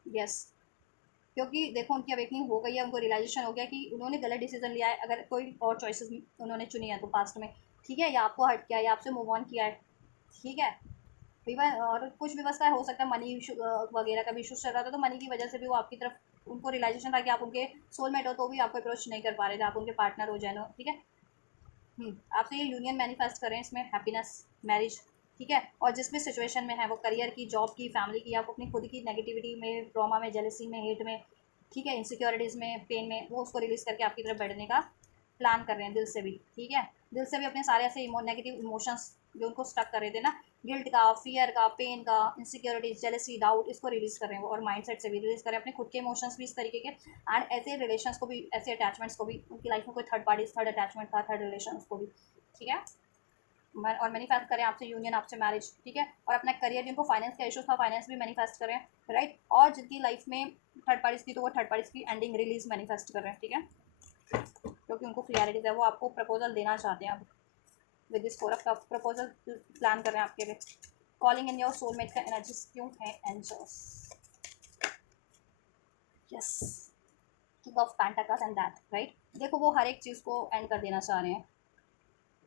यस, क्योंकि देखो उनकी अवेकनिंग हो गई है, उनको रियलाइजेशन हो गया कि उन्होंने गलत डिसीजन लिया है, अगर कोई और चॉइसेस उन्होंने चुनी है तो पास्ट में, ठीक है, या आपको हर्ट किया है या आपसे मूव ऑन किया है, ठीक है, इवन और कुछ भी बस का हो सकता है मनी इशू वगैरह का भी इशू चल रहा था, तो मनी की वजह से भी वो आपकी तरफ उनको रियलाइजेशन था कि आप उनके सोलमेट हो, तो भी आपको अप्रोच नहीं कर पा रहे थे, आप उनके पार्टनर हो जानो, ठीक है, आपसे ये यूनियन मैनिफेस्ट करें, इसमें हैप्पीनेस, मैरिज, ठीक है, और जिस भी सिचुएशन में है वो करियर की, जॉब की, फैमिली की, आप अपनी खुद की नेगेटिविटी में, ट्रॉमा में, जेलसी में, हेट में, ठीक है, इनसिक्योरिटीज़ में, पेन में, वो उसको रिलीज़ करके आपकी तरफ बढ़ने का प्लान कर रहे हैं दिल से भी, ठीक है, दिल से भी अपने सारे ऐसे नेगेटिव इमोशंस जो उनको स्टक कर रहे थे ना, गिल्ट का, फियर का, पेन का, इनसिक्योरिटी, जेलसी, डाउट, इसको रिलीज़ कर रहे हैं वो, और माइंडसेट से भी रिलीज़ करें अपने खुद के इमोशंस भी इस तरीके के, एंड ऐसे रिलेशंस को भी, ऐसे अटैचमेंट्स को भी, उनकी लाइफ में कोई थर्ड पार्टी, थर्ड अटैचमेंट था, थर्ड रिलेशन, उसको भी, ठीक है, और मैनिफेस्ट करें आपसे यूनियन, आपसे मैरिज, ठीक है, और अपना करियर, जिनको फाइनेंस का इशू था, फाइनेंस भी मैनिफेस्ट करें, राइट, और जिनकी लाइफ में थर्ड पार्टीज की, तो वो थर्ड पार्टीज की एंडिंग रिलीज मैनिफेस्ट कर रहे हैं, ठीक है, क्योंकि उनको क्लियरिटी है, वो आपको प्रपोजल देना चाहते हैं अब, with this four of proposal plan कर रहे हैं आपके लिए, कॉलिंग इन योर सोलमेट का एनर्जीज क्यों है, angels, yes, king of pentacles and that, right, देखो वो हर एक चीज़ को एंड कर देना चाह रहे हैं,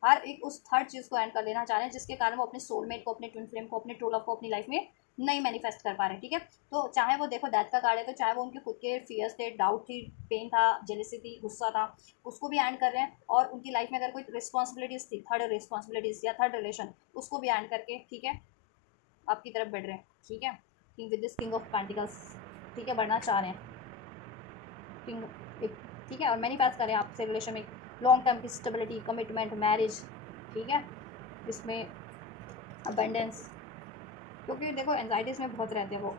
हर एक उस थर्ड चीज़ को एंड कर देना चाह रहे हैं, जिसके कारण वो अपने सोलमेट को, अपने ट्विन फ्लेम को, अपने ट्रू लव को अपनी लाइफ में नहीं मैनिफेस्ट कर पा रहे, ठीक है, तो चाहे वो देखो डेथ का कार्ड है, तो चाहे वो उनके खुद के फियर्स थे, डाउट थी, पेन था, जेलिसी थी, गुस्सा था, उसको भी एंड कर रहे हैं, और उनकी लाइफ में अगर कोई रिस्पॉन्सिबिलिटीज़ थी, थर्ड रिस्पॉन्सिबिलिटीज़ या थर्ड रिलेशन, उसको भी एंड करके, ठीक है, आपकी तरफ बढ़ रहे हैं, ठीक है, king with this king of pentacles, ठीक है, बढ़ना चाह रहे हैं, किंग, ठीक है, और मैनिफेस्ट करें आपसे रिलेशन में लॉन्ग टर्म की स्टेबिलिटी, कमिटमेंट, मैरिज, ठीक है, इसमें अबंडेंस, क्योंकि देखो एंजाइटीज़ में बहुत रहते हैं वो,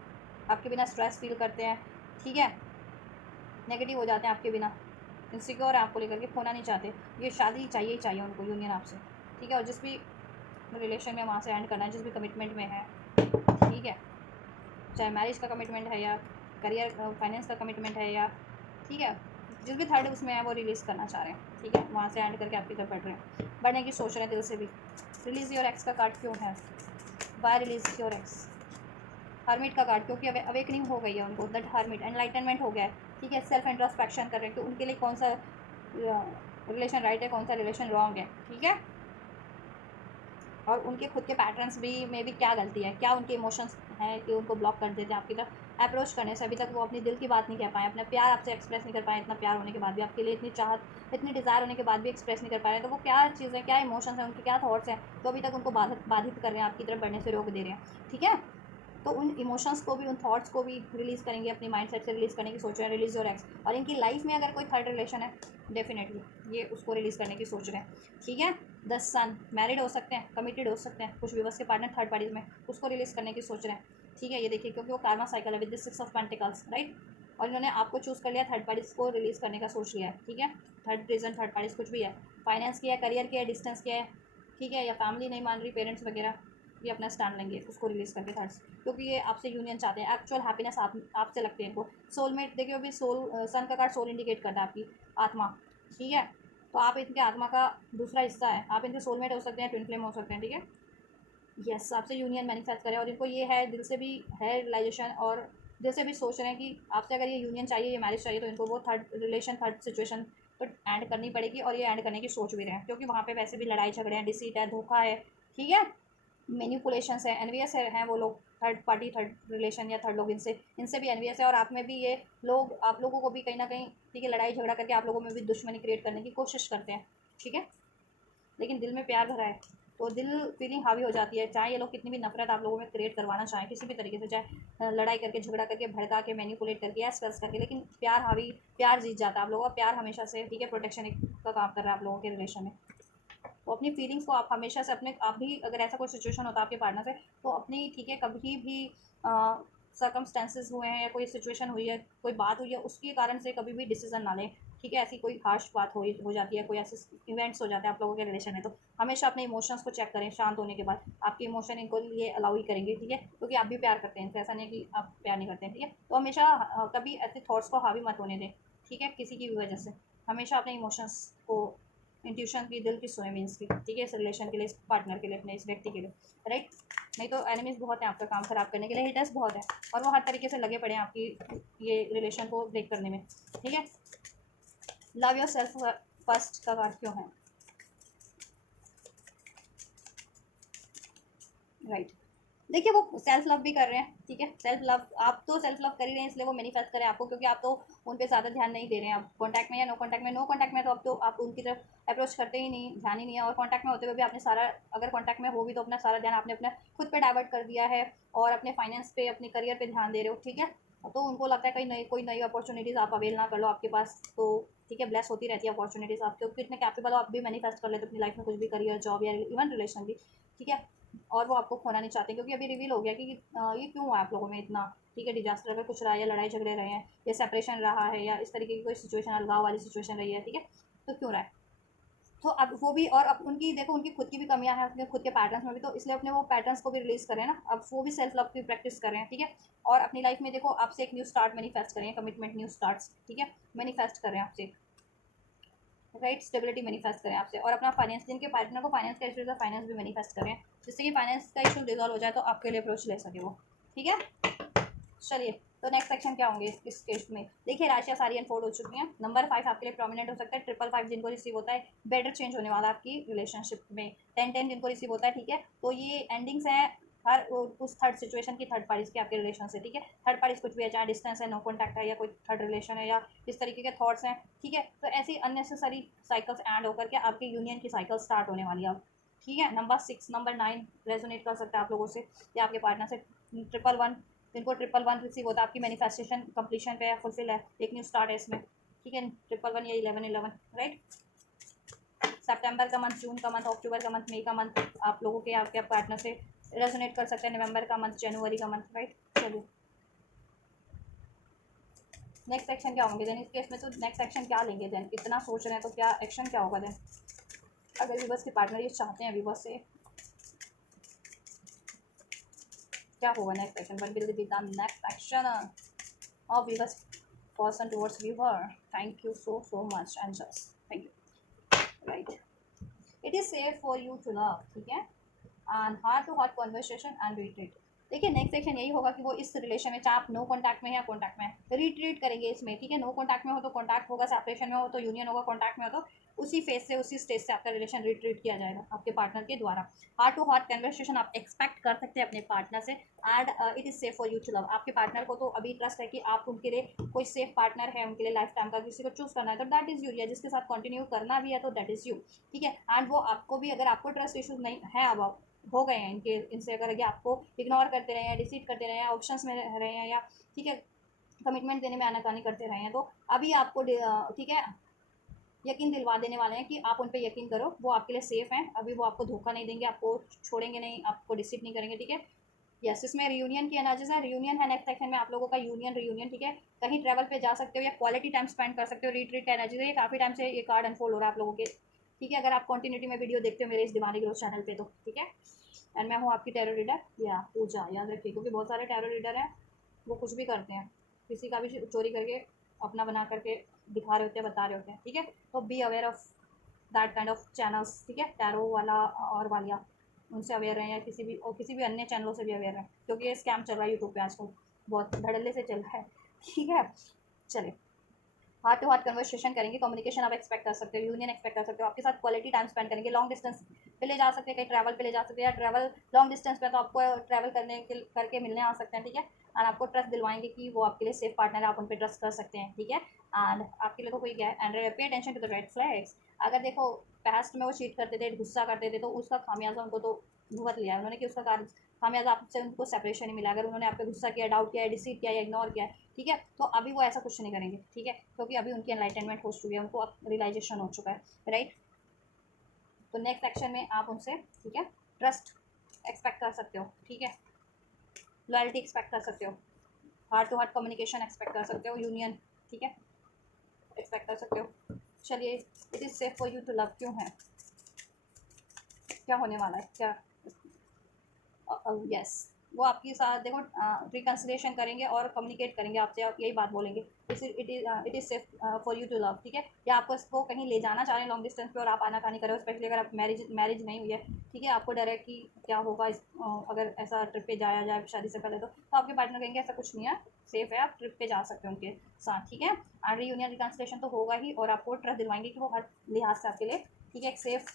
आपके बिना स्ट्रेस फील करते हैं, ठीक है, नेगेटिव हो जाते हैं आपके बिना, इनसिक्योर है आपको लेकर के, खोना नहीं चाहते, ये शादी चाहिए ही चाहिए उनको, यूनियन आपसे, ठीक है, और जिस भी रिलेशन में वहाँ से एंड करना है, जिस भी कमिटमेंट में है, ठीक है, चाहे मैरिज का कमिटमेंट है या करियर फाइनेंस का कमिटमेंट है, या ठीक है, जिस भी थर्ड उसमें है वो रिलीज़ करना चाह रहे हैं, ठीक है, वहाँ से एंड करके आपकी तरफ बढ़ रहे हैं, बढ़ने की सोच रहे हैं दिल से भी, रिलीज़ योर एक्स का कार्ड क्यों है, by release your ex, hermit का कार्ड, क्योंकि अवेकनिंग हो गई है उनको, दैट हर्मिट, एनलाइटनमेंट हो गया है, ठीक है, सेल्फ इंट्रोस्पेक्शन कर रहे हैं कि उनके लिए कौन सा रिलेशन राइट है, कौन सा रिलेशन रॉन्ग है, ठीक है, और उनके खुद के पैटर्न्स भी में भी क्या गलती है, क्या उनके इमोशंस हैं कि उनको ब्लॉक कर देते हैं आपकी तरफ अप्रोच करने से, अभी तक वो अपनी दिल की बात नहीं कह पाए, अपना प्यार आपसे एक्सप्रेस नहीं कर पाए, इतना प्यार होने के बाद भी आपके लिए, इतनी चाहत, इतनी डिज़ायर होने के बाद भी एक्सप्रेस नहीं कर पा रहे हैं, तो वो क्या चीज़ें, क्या इमोशंस हैं, उनके क्या थॉट्स हैं, तो अभी तक उनको बाधित कर रहे हैं, आपकी तरफ बढ़ने से रोक दे रहे हैं, ठीक है, तो उन इमोशंस को भी, उन थॉट्स को भी रिलीज़ करेंगे, अपनी माइंडसेट से रिलीज़ करने की सोच रहे हैं, रिलीज योर एक्स, और इनकी लाइफ में अगर कोई थर्ड रिलेशन है, डेफिनेटली ये उसको रिलीज़ करने की सोच रहे हैं, ठीक है, 10 सन मैरिड हो सकते हैं, कमिटेड हो सकते हैं, कुछ भी बस के पार्टनर थर्ड पार्टीज में, उसको रिलीज़ करने की सोच रहे हैं, ठीक है, ये देखिए, क्योंकि वो कार्मा साइकिल है with this 6 of pentacles, right, और इन्होंने आपको चूज़ कर लिया, थर्ड पार्टीज को रिलीज़ करने का सोच लिया है, ठीक है, थर्ड रीजन, थर्ड पार्टीज कुछ भी है, फाइनेंस की है, करियर की है, डिस्टेंस की है, ठीक है, या फैमिली नहीं मान रही, पेरेंट्स वगैरह, ये अपना स्टैंड लेंगे उसको रिलीज़ करके थर्ड्स, क्योंकि ये आपसे यूनियन चाहते हैं, एक्चुअल हैप्पीनेस आपसे लगती है इनको, सोलमेट देखिए, अभी सोल, सन का कार्ड सोल इंडिकेट करता है आपकी आत्मा, ठीक है, तो आप इनके आत्मा का दूसरा हिस्सा है, आप इनके सोलमेट हो सकते हैं, ट्विन फ्लेम हो सकते हैं, ठीक है, यस, आपसे यूनियन मैनिफेस्ट करें, और इनको ये है, दिल से भी है रियलाइजेशन, और दिल से भी सोच रहे हैं कि आपसे अगर ये यूनियन चाहिए, ये मैरिज चाहिए, तो इनको वो थर्ड रिलेशन, थर्ड सिचुएशन तो एंड करनी पड़ेगी, और ये एंड करने की सोच भी रहे हैं, क्योंकि वहाँ पे वैसे भी लड़ाई झगड़े हैं, डिसीट है, धोखा है, ठीक है, मैनिपुलेशंस है, एनवीएस हैं वो लोग, थर्ड पार्टी, थर्ड रिलेशन या थर्ड लोग, इनसे इनसे भी एनवीएस है, और आप में भी ये लोग, आप लोगों को भी कहीं ना कहीं, ठीक है, लड़ाई झगड़ा करके आप लोगों में भी दुश्मनी क्रिएट करने की कोशिश करते हैं, ठीक है, लेकिन दिल में प्यार भरा है, तो दिल फीलिंग हावी हो जाती है, चाहे ये लोग कितनी भी नफरत आप लोगों में क्रिएट करवाना चाहें, किसी भी तरीके से, चाहे लड़ाई करके, झगड़ा करके, भड़का के, मैनिपुलेट करके, या स्ट्रेस करके, लेकिन प्यार हावी, प्यार जीत जाता है आप लोगों का, प्यार हमेशा से, ठीक है, प्रोटेक्शन का काम कर रहा है आप लोगों के रिलेशन में, तो अपनी फीलिंग्स को आप हमेशा से अपने, आप भी अगर ऐसा कोई सिचुएशन होता है आपके पार्टनर से, तो अपनी, ठीक है, कभी भी सर्कमस्टेंसेस हुए हैं या कोई सिचुएशन हुई है, कोई बात हुई है, उसके कारण से कभी भी डिसीजन ना लें। ठीक है, ऐसी कोई हार्श बात हो जाती है, कोई ऐसे इवेंट्स हो जाते हैं आप लोगों के रिलेशन में, तो हमेशा अपने इमोशंस को चेक करें। शांत होने के बाद आपके इमोशन इनको ये अलाउ ही करेंगे। ठीक है, क्योंकि आप भी प्यार करते हैं, ऐसा नहीं है कि आप प्यार नहीं करते हैं। ठीक है, तो हमेशा कभी ऐसे थॉट्स को हावी मत होने दें। ठीक है, किसी की भी वजह से हमेशा अपने इमोशंस को, इंट्यूशन की, दिल की सुने मीन्स की। ठीक है, इस रिलेशन के लिए, इस पार्टनर के लिए, अपने इस व्यक्ति के लिए, राइट। नहीं तो एनिमीज बहुत हैं आपका काम खराब करने के लिए, हिटर्स बहुत हैं, और वो हर तरीके से लगे पड़े हैं आपकी ये रिलेशन को ब्रेक करने में। ठीक है, लव योर सेल्फ फर्स्ट का कार्ड क्यों है? राइट, देखिए वो सेल्फ लव भी कर रहे हैं। ठीक है, सेल्फ लव, आप तो सेल्फ लव कर ही रहे हैं, इसलिए वो मैनिफेस्ट करें आपको, क्योंकि आप तो उन पे ज़्यादा ध्यान नहीं दे रहे हैं। आप कॉन्टैक्ट में या नो कॉन्टैक्ट में, नो कॉन्टैक्ट में तो अब तो आप उनकी तरफ अप्रोच करते ही नहीं, ध्यान ही नहीं है। और कॉन्टैक्ट में होते हुए भी आपने सारा, अगर कॉन्टैक्ट में हो भी तो अपना सारा ध्यान आपने अपने खुद पे डाइवर्ट कर दिया है, और अपने फाइनेंस पे, अपने करियर पे ध्यान दे रहे हो। ठीक है, तो उनको लगता है कहीं नई, कोई नई अपॉर्चुनिटीज़ आप अवेल ना कर लो आपके पास तो। ठीक है, ब्लेस होती रहती है अपॉर्चुनिटीज़ आपके, क्योंकि इतने कैपेबल हो आप भी मैनिफेस्ट कर लेते हो अपनी लाइफ में कुछ भी, करियर, जॉब या इवन रिलेशन भी। ठीक है, और वो आपको खोना नहीं चाहते, क्योंकि अभी रिवील हो गया कि ये क्यों हुआ आप लोगों में इतना। ठीक है, डिजास्टर अगर कुछ रहा है, या लड़ाई झगड़े रहे हैं, या सेपरेशन रहा है, या इस तरीके की कोई सिचुएशन, अलगाव वाली सिचुएशन रही है। ठीक है, तो क्यों रहा है? तो अब वो भी, और अब उनकी देखो, उनकी खुद की भी कमियां हैं अपने खुद के पैटर्न्स में भी, तो इसलिए अपने वो पैटर्न्स को भी रिलीज करें ना। अब वो भी सेल्फ लव की प्रैक्टिस कर रहे हैं। ठीक है, और अपनी लाइफ में देखो, आपसे एक न्यू स्टार्ट मैनिफेस्ट करें, कमिटमेंट, न्यू स्टार्ट्स। ठीक है, मैनिफेस्ट करें आपसे, राइट, स्टेबिलिटी मैनिफेस्ट करें आपसे, और अपना फाइनेंस, जिनके पार्टनर को फाइनेंस का इशू है, फाइनेंस भी मैनिफेस्ट करें, जिससे कि फाइनेंस का इशू रिजॉल्व हो जाए, तो आपके लिए अप्रोच ले सके वो। ठीक है, चलिए, तो नेक्स्ट सेक्शन क्या होंगे इस केस में? देखिए, राशियाँ सारी अनफोल्ड हो चुकी हैं। नंबर 5 आपके लिए प्रोमिनेंट हो सकता है। 555 जिनको रिसीव होता है, बेटर चेंज होने वाला है आपकी रिलेशनशिप में। 10 जिनको रिसीव होता है। ठीक है, तो ये एंडिंग्स हैं हर उस थर्ड सिचुएशन की, थर्ड पार्टीज के आपके रिलेशन से। ठीक है, थर्ड पार्टीज कुछ भी है, चाहे डिस्टेंस है, नो कॉन्टैक्ट है, या कोई थर्ड रिलेशन है, या इस तरीके के थॉट्स हैं। ठीक है, तो ऐसी अननेसेसरी साइकिल्स एंड होकर के आपके यूनियन की साइकिल स्टार्ट होने वाली है अब। ठीक है, नंबर 6, नंबर 9 रेजोनेट कर सकता है आप लोगों से, या आपके पार्टनर से। 111 जिनको 111 रिसीव होता है, आपकी मैनिफेस्टेशन कंप्लीशन पे है, फुलफिल है, एक न्यू स्टार्ट है इसमें। ठीक है, 111 या 1111, राइट। सितंबर का मंथ, जून का मंथ, अक्टूबर का मंथ, मई का मंथ आप लोगों के, आपके पार्टनर से रेजोनेट कर सकते हैं। नवंबर का मंथ, जनवरी का मंथ, राइट। चलिए, नेक्स्ट सेक्शन क्या होंगे देन इस केस में? तो नेक्स्ट सेक्शन क्या लेंगे देन? इतना सोच रहे हैं तो क्या एक्शन क्या होगा देन, अगर विवर्स के पार्टनर ये चाहते हैं विवर्स से, क्या होगा next section? One will be the next action of viewers person towards viewer. Thank you so much and just thank you, right. It is safe for you to love. ठीक है, and heart to heart conversation and retreat. देखिए, next section यही होगा कि वो इस relation में, चाहे आप नो कॉन्टैक्ट में है या कॉन्टैक्ट में है, रिट्रीट करेंगे इसमें। ठीक है, नो कॉन्टैक्ट में हो तो कॉन्टैक्ट होगा, सेपरेशन में हो तो यूनियन होगा, कॉन्टैक्ट में हो तो उसी फेज से, उसी स्टेज से आपका रिलेशन रिट्रीट किया जाएगा आपके पार्टनर के द्वारा। हार्ट टू हार्ट कन्वर्सेशन आप एक्सपेक्ट कर सकते हैं अपने पार्टनर से। And it is safe for you to love. आपके पार्टनर को तो अभी ट्रस्ट है कि आप उनके लिए कोई सेफ पार्टनर है, उनके लिए लाइफ टाइम का किसी को चूज करना है तो दैट इज़ यू, या जिसके साथ कंटिन्यू करना भी है तो दैट इज़ यू। ठीक है, एंड वो आपको भी, अगर आपको ट्रस्ट इशूज नहीं है, अब आप हो गए हैं इनके, इनसे अगर ये आपको इग्नोर करते रहे हैं, डिसीट करते रहे हैं, ऑप्शंस में रह रहे हैं, या ठीक है कमिटमेंट देने में आनाकानी करते रहे हैं, तो अभी आपको ठीक है यकीन दिलवा देने वाले हैं कि आप उन पर यकीन करो, वो आपके लिए सेफ हैं। अभी वो आपको धोखा नहीं देंगे, आपको छोड़ेंगे नहीं, आपको डिसीट नहीं करेंगे। ठीक है, यस, इसमें रियूनियन की एनर्जीज है। रियूनियन है नेक्स्ट सेक्शन में आप लोगों का, यूनियन, रियूनियन। ठीक है, कहीं ट्रैवल पे जा सकते हो, या क्वालिटी टाइम स्पेंड कर सकते हो। रिट्रीट का एनर्जीज है, ये काफ़ी टाइम से ये कार्ड अनफोल्ड हो रहा है आप लोगों के। ठीक है, अगर आप कंटिन्यूटी में वीडियो देखते हो मेरे इस दीवानी ग्रोथ चैनल पे तो। ठीक है, एंड मैं हूँ आपकी टैरो रीडर, या पूजा, याद रखिए, क्योंकि बहुत सारे टैरो रीडर हैं, वो कुछ भी करते हैं, किसी का भी चोरी करके अपना बना करके दिखा रहे होते हैं, बता रहे होते हैं। ठीक है, तो be aware of that kind of channels. ठीक है, टैरो वाला और वालिया, उनसे अवेयर रहें, या किसी भी अन्य चैनलों से भी अवेयर रहें, क्योंकि ये स्कैम चल रहा है यूट्यूब पे आजकल, बहुत धड़ल्ले से चल रहा है। ठीक है, चलिए, हार्ट टू हार्ट कन्वर्सेशन करेंगे, कम्युनिकेशन आप एक्सपेक्ट कर सकते हो, यूनियन एक्सपेक्ट कर सकते हो, आपके साथ क्वालिटी टाइम स्पेंड करेंगे, लॉन्ग डिस्टेंस पे ले जा सकते हैं, कहीं ट्रैवल पे ले जा सकते हैं, या ट्रैवल लॉन्ग डिस्टेंस पे तो आपको ट्रैवल करके मिलने आ सकते हैं। ठीक है, एंड आपको ट्रस्ट दिलवाएंगे कि वो आपके लिए सेफ पार्टनर है, आप उन पर ट्रस्ट कर सकते हैं। ठीक है, एंड आपके लिए तो कोई क्या है, and pay attention to the red flags. अगर देखो पास्ट में वो चीट करते थे, गुस्सा करते थे, तो उसका खामियाजा उनको तो भुगत लिया है उन्होंने, कि उसका कारण खामियाजा आपसे उनको सेपरेशन ही मिला। अगर उन्होंने आप पे गुस्सा किया, डाउट किया, डिसीट किया या इग्नोर किया, ठीक है, तो अभी वो ऐसा कुछ नहीं करेंगे। ठीक है, क्योंकि अभी उनकी एनलाइटनमेंट हो चुकी है, उनको अब रियलाइजेशन हो चुका है, राइट। तो नेक्स्ट सेक्शन में आप उनसे, ठीक है, ट्रस्ट एक्सपेक्ट कर सकते हो। ठीक है, लॉयल्टी एक्सपेक्ट कर सकते हो, heart to heart communication expect कर सकते हो, यूनियन, ठीक है, एक्सपेक्ट कर सकते हो। चलिए, it is safe for you to love क्यों है, क्या होने वाला है, क्या, यस, वो आपके साथ देखो रिकन्सिलेशन करेंगे और कम्युनिकेट करेंगे आपसे, आप यही बात बोलेंगे, it is safe for you to love, ठीक है। या आपको इसको कहीं ले जाना चाह रहे हैं लॉन्ग डिस्टेंस पे और आप आनाकानी कर रहे हो, स्पेशली अगर आप मैरिज नहीं हुई है, ठीक है, आपको डर है कि क्या होगा अगर ऐसा ट्रिप पे जाया जाए शादी से पहले, तो आपके पार्टनर कहेंगे ऐसा कुछ नहीं है, सेफ है, आप ट्रिप पे जा सकते हो उनके साथ, ठीक है। एंड रीयूनियन रिकन्सिलेशन तो होगा ही, और आपको ट्रस्ट दिलवाएंगे कि वो हर लिहाज से आपके लिए, ठीक है, एक सेफ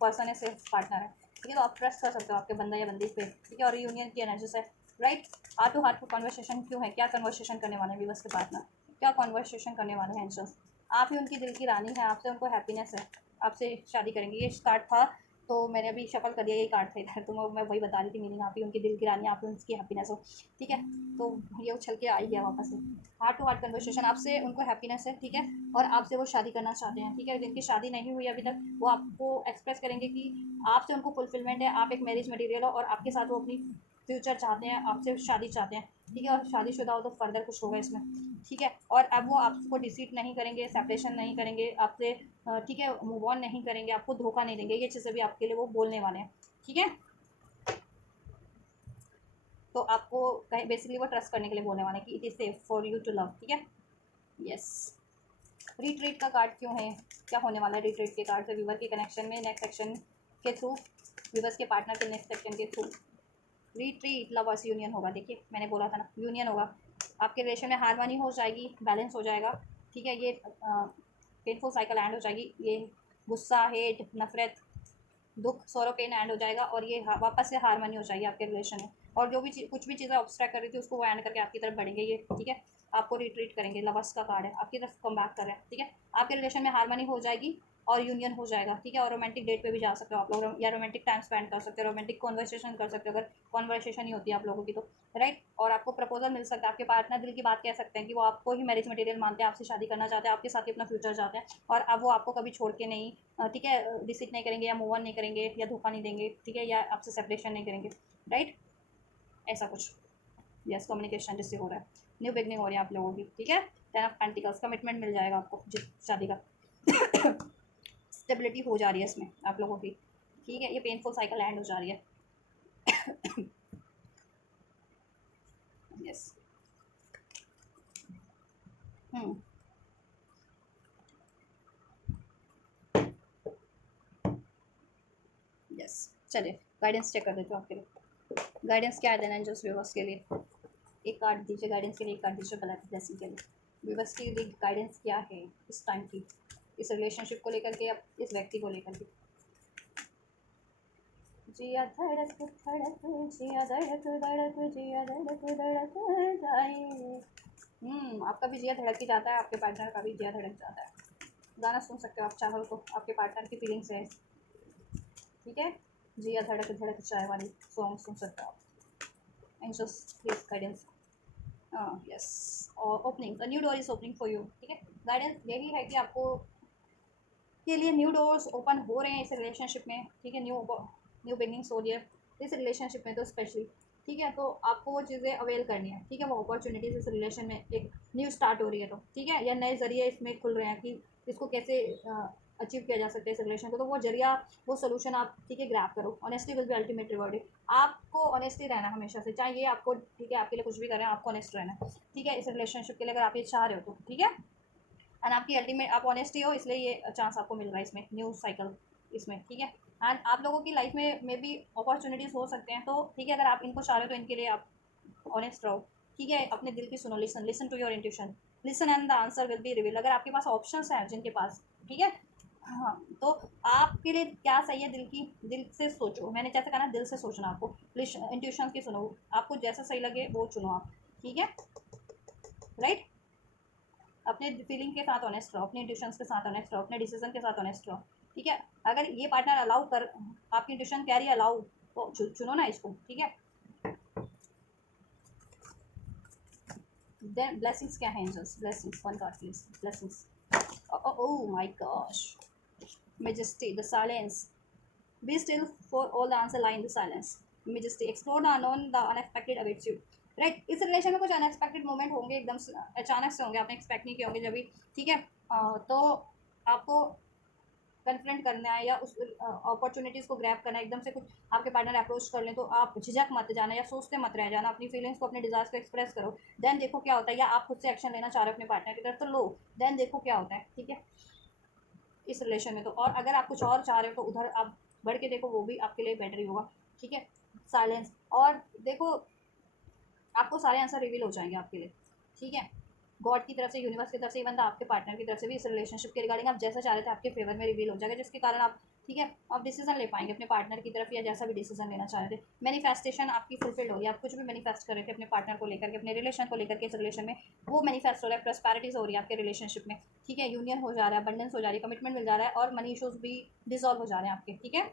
पर्सन है, सेफ पार्टनर है, ठीक है। तो आप ट्रस्ट कर सकते हो आपके बंदा या बंदी पे, ठीक है। और यूनियन की एनर्जी से, right, heart to heart conversation क्यों है, क्या कन्वर्सेशन करने वाले हैं व्यूअर्स के पार्टनर, क्या कॉन्वर्सेशन करने वाले हैं एंजल्स, आप ही उनकी दिल की रानी है, आपसे उनको हैप्पीनेस है, आपसे शादी करेंगे। ये कार्ड था तो मैंने अभी शफल कर दिया, यही कार्ड था इधर, तो मैं वही बता रही थी मीनिंग, आप ही उनकी दिल की रानी, आप ही उनकी हैप्पीनेस हो, ठीक है। तो ये उछल के आ ही गया वापस से, हार्ट टू हार्ट कन्वर्सेशन, आपसे उनको हैप्पीनेस है, ठीक है, और आपसे वो शादी करना चाहते हैं, ठीक है। जिनकी शादी नहीं हुई अभी तक, वो आपको एक्सप्रेस करेंगे कि आपसे उनको फुलफिलमेंट है, आप एक मैरिज मटेरियल हो, और आपके साथ वो अपनी फ्यूचर चाहते हैं, आपसे शादी चाहते हैं, ठीक है। और शादीशुदा हो तो फर्दर कुछ होगा इसमें, ठीक है। और अब वो आपको डिसीट नहीं करेंगे, सेपरेशन नहीं करेंगे आपसे, ठीक है, मूव ऑन नहीं करेंगे, आपको धोखा नहीं देंगे, ये चीज़ें भी आपके लिए वो बोलने वाले हैं, ठीक है। तो आपको बेसिकली वो ट्रस्ट करने के लिए बोलने वाले हैं कि it is safe for you to love, ठीक है, यस। रिट्रीट का कार्ड क्यों है, क्या होने वाला है रिट्रीट के कार्ड से व्यूवर के कनेक्शन में, नेक्स्ट सेक्शन के थ्रू, व्यूवर्स के पार्टनर के नेक्स्ट सेक्शन के थ्रू, रिट्रीट लवर्स यूनियन होगा, देखिए मैंने बोला था ना, यूनियन होगा, आपके रिलेशन में हारमोनी हो जाएगी, बैलेंस हो जाएगा, ठीक है। ये पेनफुल साइकिल एंड हो जाएगी, ये गुस्सा, हेट, नफरत, दुख, सौरो, पेन एंड हो जाएगा, और ये वापस से हारमोनी हो जाएगी आपके रिलेशन में, और जो भी कुछ भी चीज़ें ऑब्स्ट्रैक्ट कर रही थी उसको वो एंड करके आपकी तरफ बढ़ेंगे ये, ठीक है। आपको रिट्रीट करेंगे, लवर्स का कार्ड है, आपकी तरफ कम बैक कर रहे हैं, ठीक है। आपके रिलेशन में हारमोनी हो जाएगी और यूनियन हो जाएगा, ठीक है। और रोमांटिक डेट पे भी जा सकते हो आप लोग, या रोमांटिक टाइम स्पेंड कर सकते हो, रोमांटिक कॉन्वर्सेशन कर सकते हो, अगर कॉन्वर्सेशन ही होती है आप लोगों की तो, राइट। और आपको प्रपोजल मिल सकता है, आपके पार्टनर दिल की बात कह सकते हैं कि वो आपको ही मैरिज मटेरियल मानते हैं, आपसे शादी करना चाहते हैं, आपके साथ ही अपना फ्यूचर चाहते हैं, और अब वो आपको कभी छोड़ के नहीं, ठीक है, डिसिट नहीं करेंगे, या मूव ऑन नहीं करेंगे, या धोखा नहीं देंगे, ठीक है, या आपसे सेपरेशन नहीं करेंगे, राइट, ऐसा कुछ, यस। कम्युनिकेशन जिससे हो रहा है, न्यू बिगनिंग हो रही है आप लोगों की, ठीक है। 10 ऑफ पेंटिकल्स, कमिटमेंट मिल जाएगा आपको शादी का, स्टेबिलिटी हो जा रही है इसमें आप लोगों की, ठीक है। ये पेनफुल साइकिल एंड हो जा रही है, यस। हम्म, यस। चलिए गाइडेंस चेक कर देते हो आपके लिए, गाइडेंस क्या है देना एंजल्स व्यूवर्स के लिए, एक कार्ड दीजिए गाइडेंस के लिए, एक कार्ड दीजिए ब्लेसिंग के लिए, व्यूवर्स के लिए गाइडेंस क्या है इस टाइम की, इस रिलेशनशिप को लेकर के या इस व्यक्ति को लेकर के। जिया धड़क धड़क, जिया धड़क धड़क, जिया धड़क धड़क जाए, आपका भी जिया धड़क ही जाता है, आपके पार्टनर का भी जिया धड़क जाता है। गाना सुन सकते हो आप चाहो तो, आपके पार्टनर की फीलिंग्स है, ठीक है। जिया धड़क धड़क चाय वाली सॉन्ग सुन सकते हो आप, एंजल्स प्लीज गाइडेंस, यस। और opening, the new door is opening for you, ठीक है। गाइडेंस यही है कि आपको के लिए न्यू डोर्स ओपन हो रहे हैं इस रिलेशनशिप में, ठीक है। न्यू बिगनिंग्स हो रही है इस रिलेशनशिप में तो स्पेशली, ठीक है। तो आपको वो चीज़ें अवेल करनी है, ठीक है, वो अपॉर्चुनिटीज इस रिलेशन में एक न्यू स्टार्ट हो रही है तो, ठीक है, या नए ज़रिए इसमें खुल रहे हैं कि इसको कैसे अचीव किया जा सकता है इस रिलेशन को, तो वो जरिया, वो सोल्यूशन आप, ठीक है, ग्रैब करो। Honesty will be ultimate reward, आपको ऑनेस्टी रहना हमेशा से, चाहे ये आपको, ठीक है, आपके लिए कुछ भी करें, आपको ऑनेस्ट रहना है, ठीक है, इस रिलेशनशिप के लिए अगर आप ये चाह रहे हो तो, ठीक है। एंड आपकी अल्टीमेट, आप ऑनेस्टी हो, इसलिए ये चांस आपको मिल रहा है इसमें, न्यू साइकिल इसमें, ठीक है। एंड आप लोगों की लाइफ में भी अपॉर्चुनिटीज़ हो सकते हैं, तो ठीक है, अगर आप इनको चाह रहे हो तो इनके लिए आप ऑनेस्ट रहो, ठीक है। अपने दिल की सुनो, listen listen to your intuition, listen and the answer will be reveal. अगर आपके पास ऑप्शंस हैं जिनके पास, ठीक है, हाँ, तो आपके लिए क्या सही है, दिल से सोचो, मैंने जैसे कहा ना, दिल से सोचना आपको, इंट्यूशन की सुनो, आपको जैसा सही लगे वो चुनो आप, ठीक है, राइट। अपने फीलिंग के साथ ऑनेस्ट रहो, अपने इंट्यूशंस के साथ ऑनेस्ट रहो, अपने डिसीजन के साथ ऑनेस्ट रहो, ठीक है। अगर ये पार्टनर अलाउ कर, आपकी इंट्यूशन कह रही है अलाउ, तो चुनो ना इसको, ठीक है। देन ब्लेसिंग्स क्या है angels, blessings, one card please, blessings, oh my gosh, majesty, the silence, be still for all the answer lie in the silence, majesty, explore the unknown, the unexpected awaits you, right. इस relation में कुछ unexpected moment होंगे, एकदम अचानक से होंगे, आपने expect नहीं किए होंगे जब भी, ठीक है। तो आपको कन्फ्रंट करना है या उस अपॉर्चुनिटीज़ को ग्रैब करना है, एकदम से कुछ आपके पार्टनर अप्रोच कर लें तो आप झिझक मत जाना या सोचते मत रह जाना, अपनी फीलिंग्स को, अपने डिज़ायर्स को एक्सप्रेस करो। देन देखो क्या होता है, या आप खुद से एक्शन लेना चाह रहे हो अपने पार्टनर की तरफ तो लो, देन देखो क्या होता है, ठीक है, इस रिलेशन में। तो और अगर आप कुछ और चाह रहे हो तो उधर आप बढ़ के देखो, वो भी आपके लिए बेटर ही होगा, ठीक है। साइलेंस, और देखो आपको सारे आंसर रिवील हो जाएंगे आपके लिए, ठीक है। गॉड की तरफ से, यूनिवर्स की तरफ से, इवन आपके पार्टनर की तरफ से भी इस रिलेशनशिप के रिगार्डिंग आप जैसा चाह रहे थे आपके फेवर में रिवील हो जाएगा, जिसके कारण आप, ठीक है, आप डिसीजन ले पाएंगे अपने पार्टनर की तरफ, या जैसा भी डिसीजन लेना चाह रहे थे। मैनिफेस्टेशन आपकी फुलफिल्ड होगी, आप कुछ भी मैनिफेस्ट कर रहे थे अपने पार्टनर को लेकर के, अपने रिलेशन को लेकर के, इस रिलेशन में वो मैनिफेस्ट हो रहा है, प्रॉस्पेरिटीज हो रही है आपके रिलेशनशिप में, ठीक है। यूनियन हो जा रहा है, अबंडेंस हो जा रही है, कमिटमेंट मिल जा रहा है, और मनी इशूज भी डिजॉल्व हो जा रहे हैं आपके, ठीक है।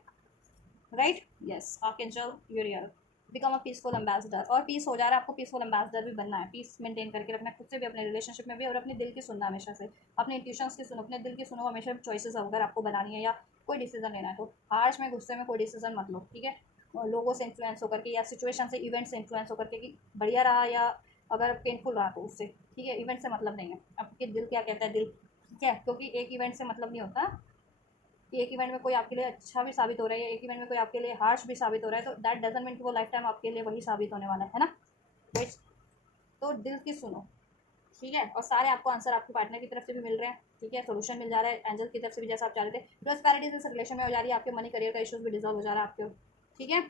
Right, yes, archangel यूरियल, become a peaceful ambassador, और पीस हो जा रहा है, आपको पीसफुल एम्बेसडर भी बनना है, पीस मेंटेन करके रखना है खुद से भी, अपने रिलेशनशिप में भी, और अपने दिल की सुनना हमेशा से, अपने इंट्यूशंस की सुनो, अपने दिल की सुनो हमेशा। चॉइसेस अगर आपको बनानी है या कोई डिसीजन लेना है तो हार्श में, गुस्से में कोई डिसीजन मत लो, ठीक है। और लोगों से इन्फ्लुएंस होकर के या सिचुएशन से, इवेंट से इन्फ्लुएंस होकर के, कि बढ़िया रहा या अगर पेनफुल रहा तो उससे, ठीक है। इवेंट से मतलब नहीं है, आपके दिल क्या कहता है, दिल, ठीक है, क्योंकि एक इवेंट से मतलब नहीं होता कि एक इवेंट में कोई आपके लिए अच्छा भी साबित हो रहा है, एक इवेंट में कोई आपके लिए हार्श भी साबित हो रहा है, तो दैट डजंट मीन कि वो लाइफ टाइम आपके लिए वही साबित होने वाला है ना। राइट, तो दिल की सुनो, ठीक है। और सारे आपको आंसर आपके पार्टनर की तरफ से भी मिल रहे हैं, ठीक है, सोल्यूशन मिल जा रहा है एंजल की तरफ से भी, जैसा आप चाह रहे थे। प्रॉस्पेरिटी से रिलेशन में हो जा रही है, आपके मनी करियर का इशूज भी डिजॉल्व हो जा रहा है आपके, ठीक है।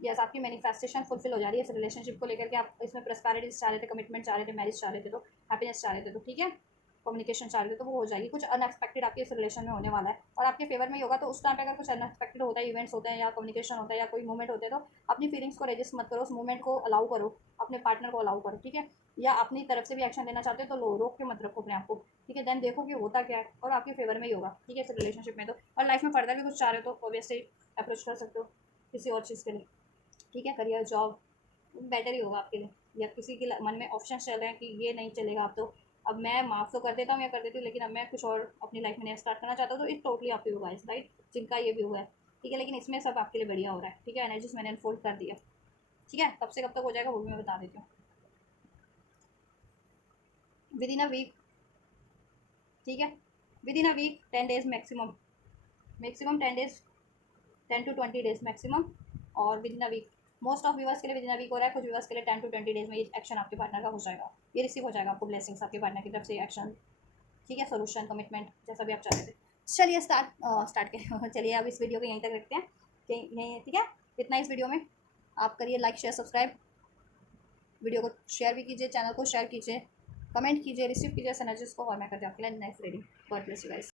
यस, आपकी मैनिफेस्टेशन फुलफिल हो जा रही है इस रिलेशनशिप को लेकर के, आप इसमें प्रॉस्पेरिटी चाह रहे थे, कमिटमेंट चाह रहे थे, मैरिज चाह रहे थे, तो हैप्पीनेस चाह रहे थे, तो ठीक है, कम्युनिकेशन चाह रहे थे, तो वो हो जाएगी। कुछ अनएक्सपेक्टेड आपके इस रिलेशन में होने वाला है और आपके फेवर में ही होगा, तो उस टाइम पे अगर कुछ अनएक्सपेक्टेड होता है, इवेंट्स होते हैं या कम्युनिकेशन होता है या कोई मूवमेंट होते हैं, तो अपनी फीलिंग्स को रजिस्ट मत करो, उस मूवमेंट को अलाउ करो, अपने पार्टनर को अलाउ करो, ठीक है। या अपनी तरफ से भी एक्शन लेना चाहते हो तो लो, रोक के मत रखो अपने आप को, ठीक है। देन देखो कि होता क्या है और आपके फेवर में ही होगा, ठीक है, इस रिलेशनशिप में। तो और लाइफ में फर्दर भी कुछ चाह रहे हो तो ऑब्वियसली अप्रोच कर सकते हो किसी और चीज़ के लिए, ठीक है, करियर, जॉब, बेटर ही होगा आपके लिए। या किसी के मन में ऑप्शन चल रहे हैं कि ये नहीं चलेगा अब, तो अब मैं माफ़ तो कर देता हूँ या कर देती हूँ, लेकिन अब मैं कुछ और अपनी लाइफ में नया स्टार्ट करना चाहता हूँ, तो इट टोटली आपके होगा इस, राइट, जिनका ये व्यू है, ठीक है। लेकिन इसमें सब आपके लिए बढ़िया हो रहा है, ठीक है, एनर्जीज मैंने अनफोल्ड कर दिया, ठीक है। कब से कब तक हो जाएगा वो भी मैं बता देती हूँ, विद इन अ वीक, ठीक है, within a week 10 days maximum, maximum 10 days, 10 to 20 days maximum, और within a week. Most of viewers के लिए विद इन अ वीक हो रहा है, कुछ व्यूवर्स के लिए 10 to 20 डेज में ये एक्शन आपके पार्टनर का हो जाएगा, ये रिसीव हो जाएगा आपको ब्लेसिंग्स आपके पार्टनर की तरफ से एक्शन, ठीक है, सोल्यूशन, कमिटमेंट, जैसा भी आप चाहते थे। चलिए स्टार्ट के चलिए अब इस वीडियो को यहीं तक रखते हैं, यहीं, ठीक है, इतना इस वीडियो में। आप करिए लाइक शेयर सब्सक्राइब, वीडियो को शेयर भी कीजिए, चैनल को शेयर कीजिए, कमेंट कीजिए, रिसीव कीजिए एनर्जीज को, और मैं करती हूँ आपके लिए next reading. God bless you guys.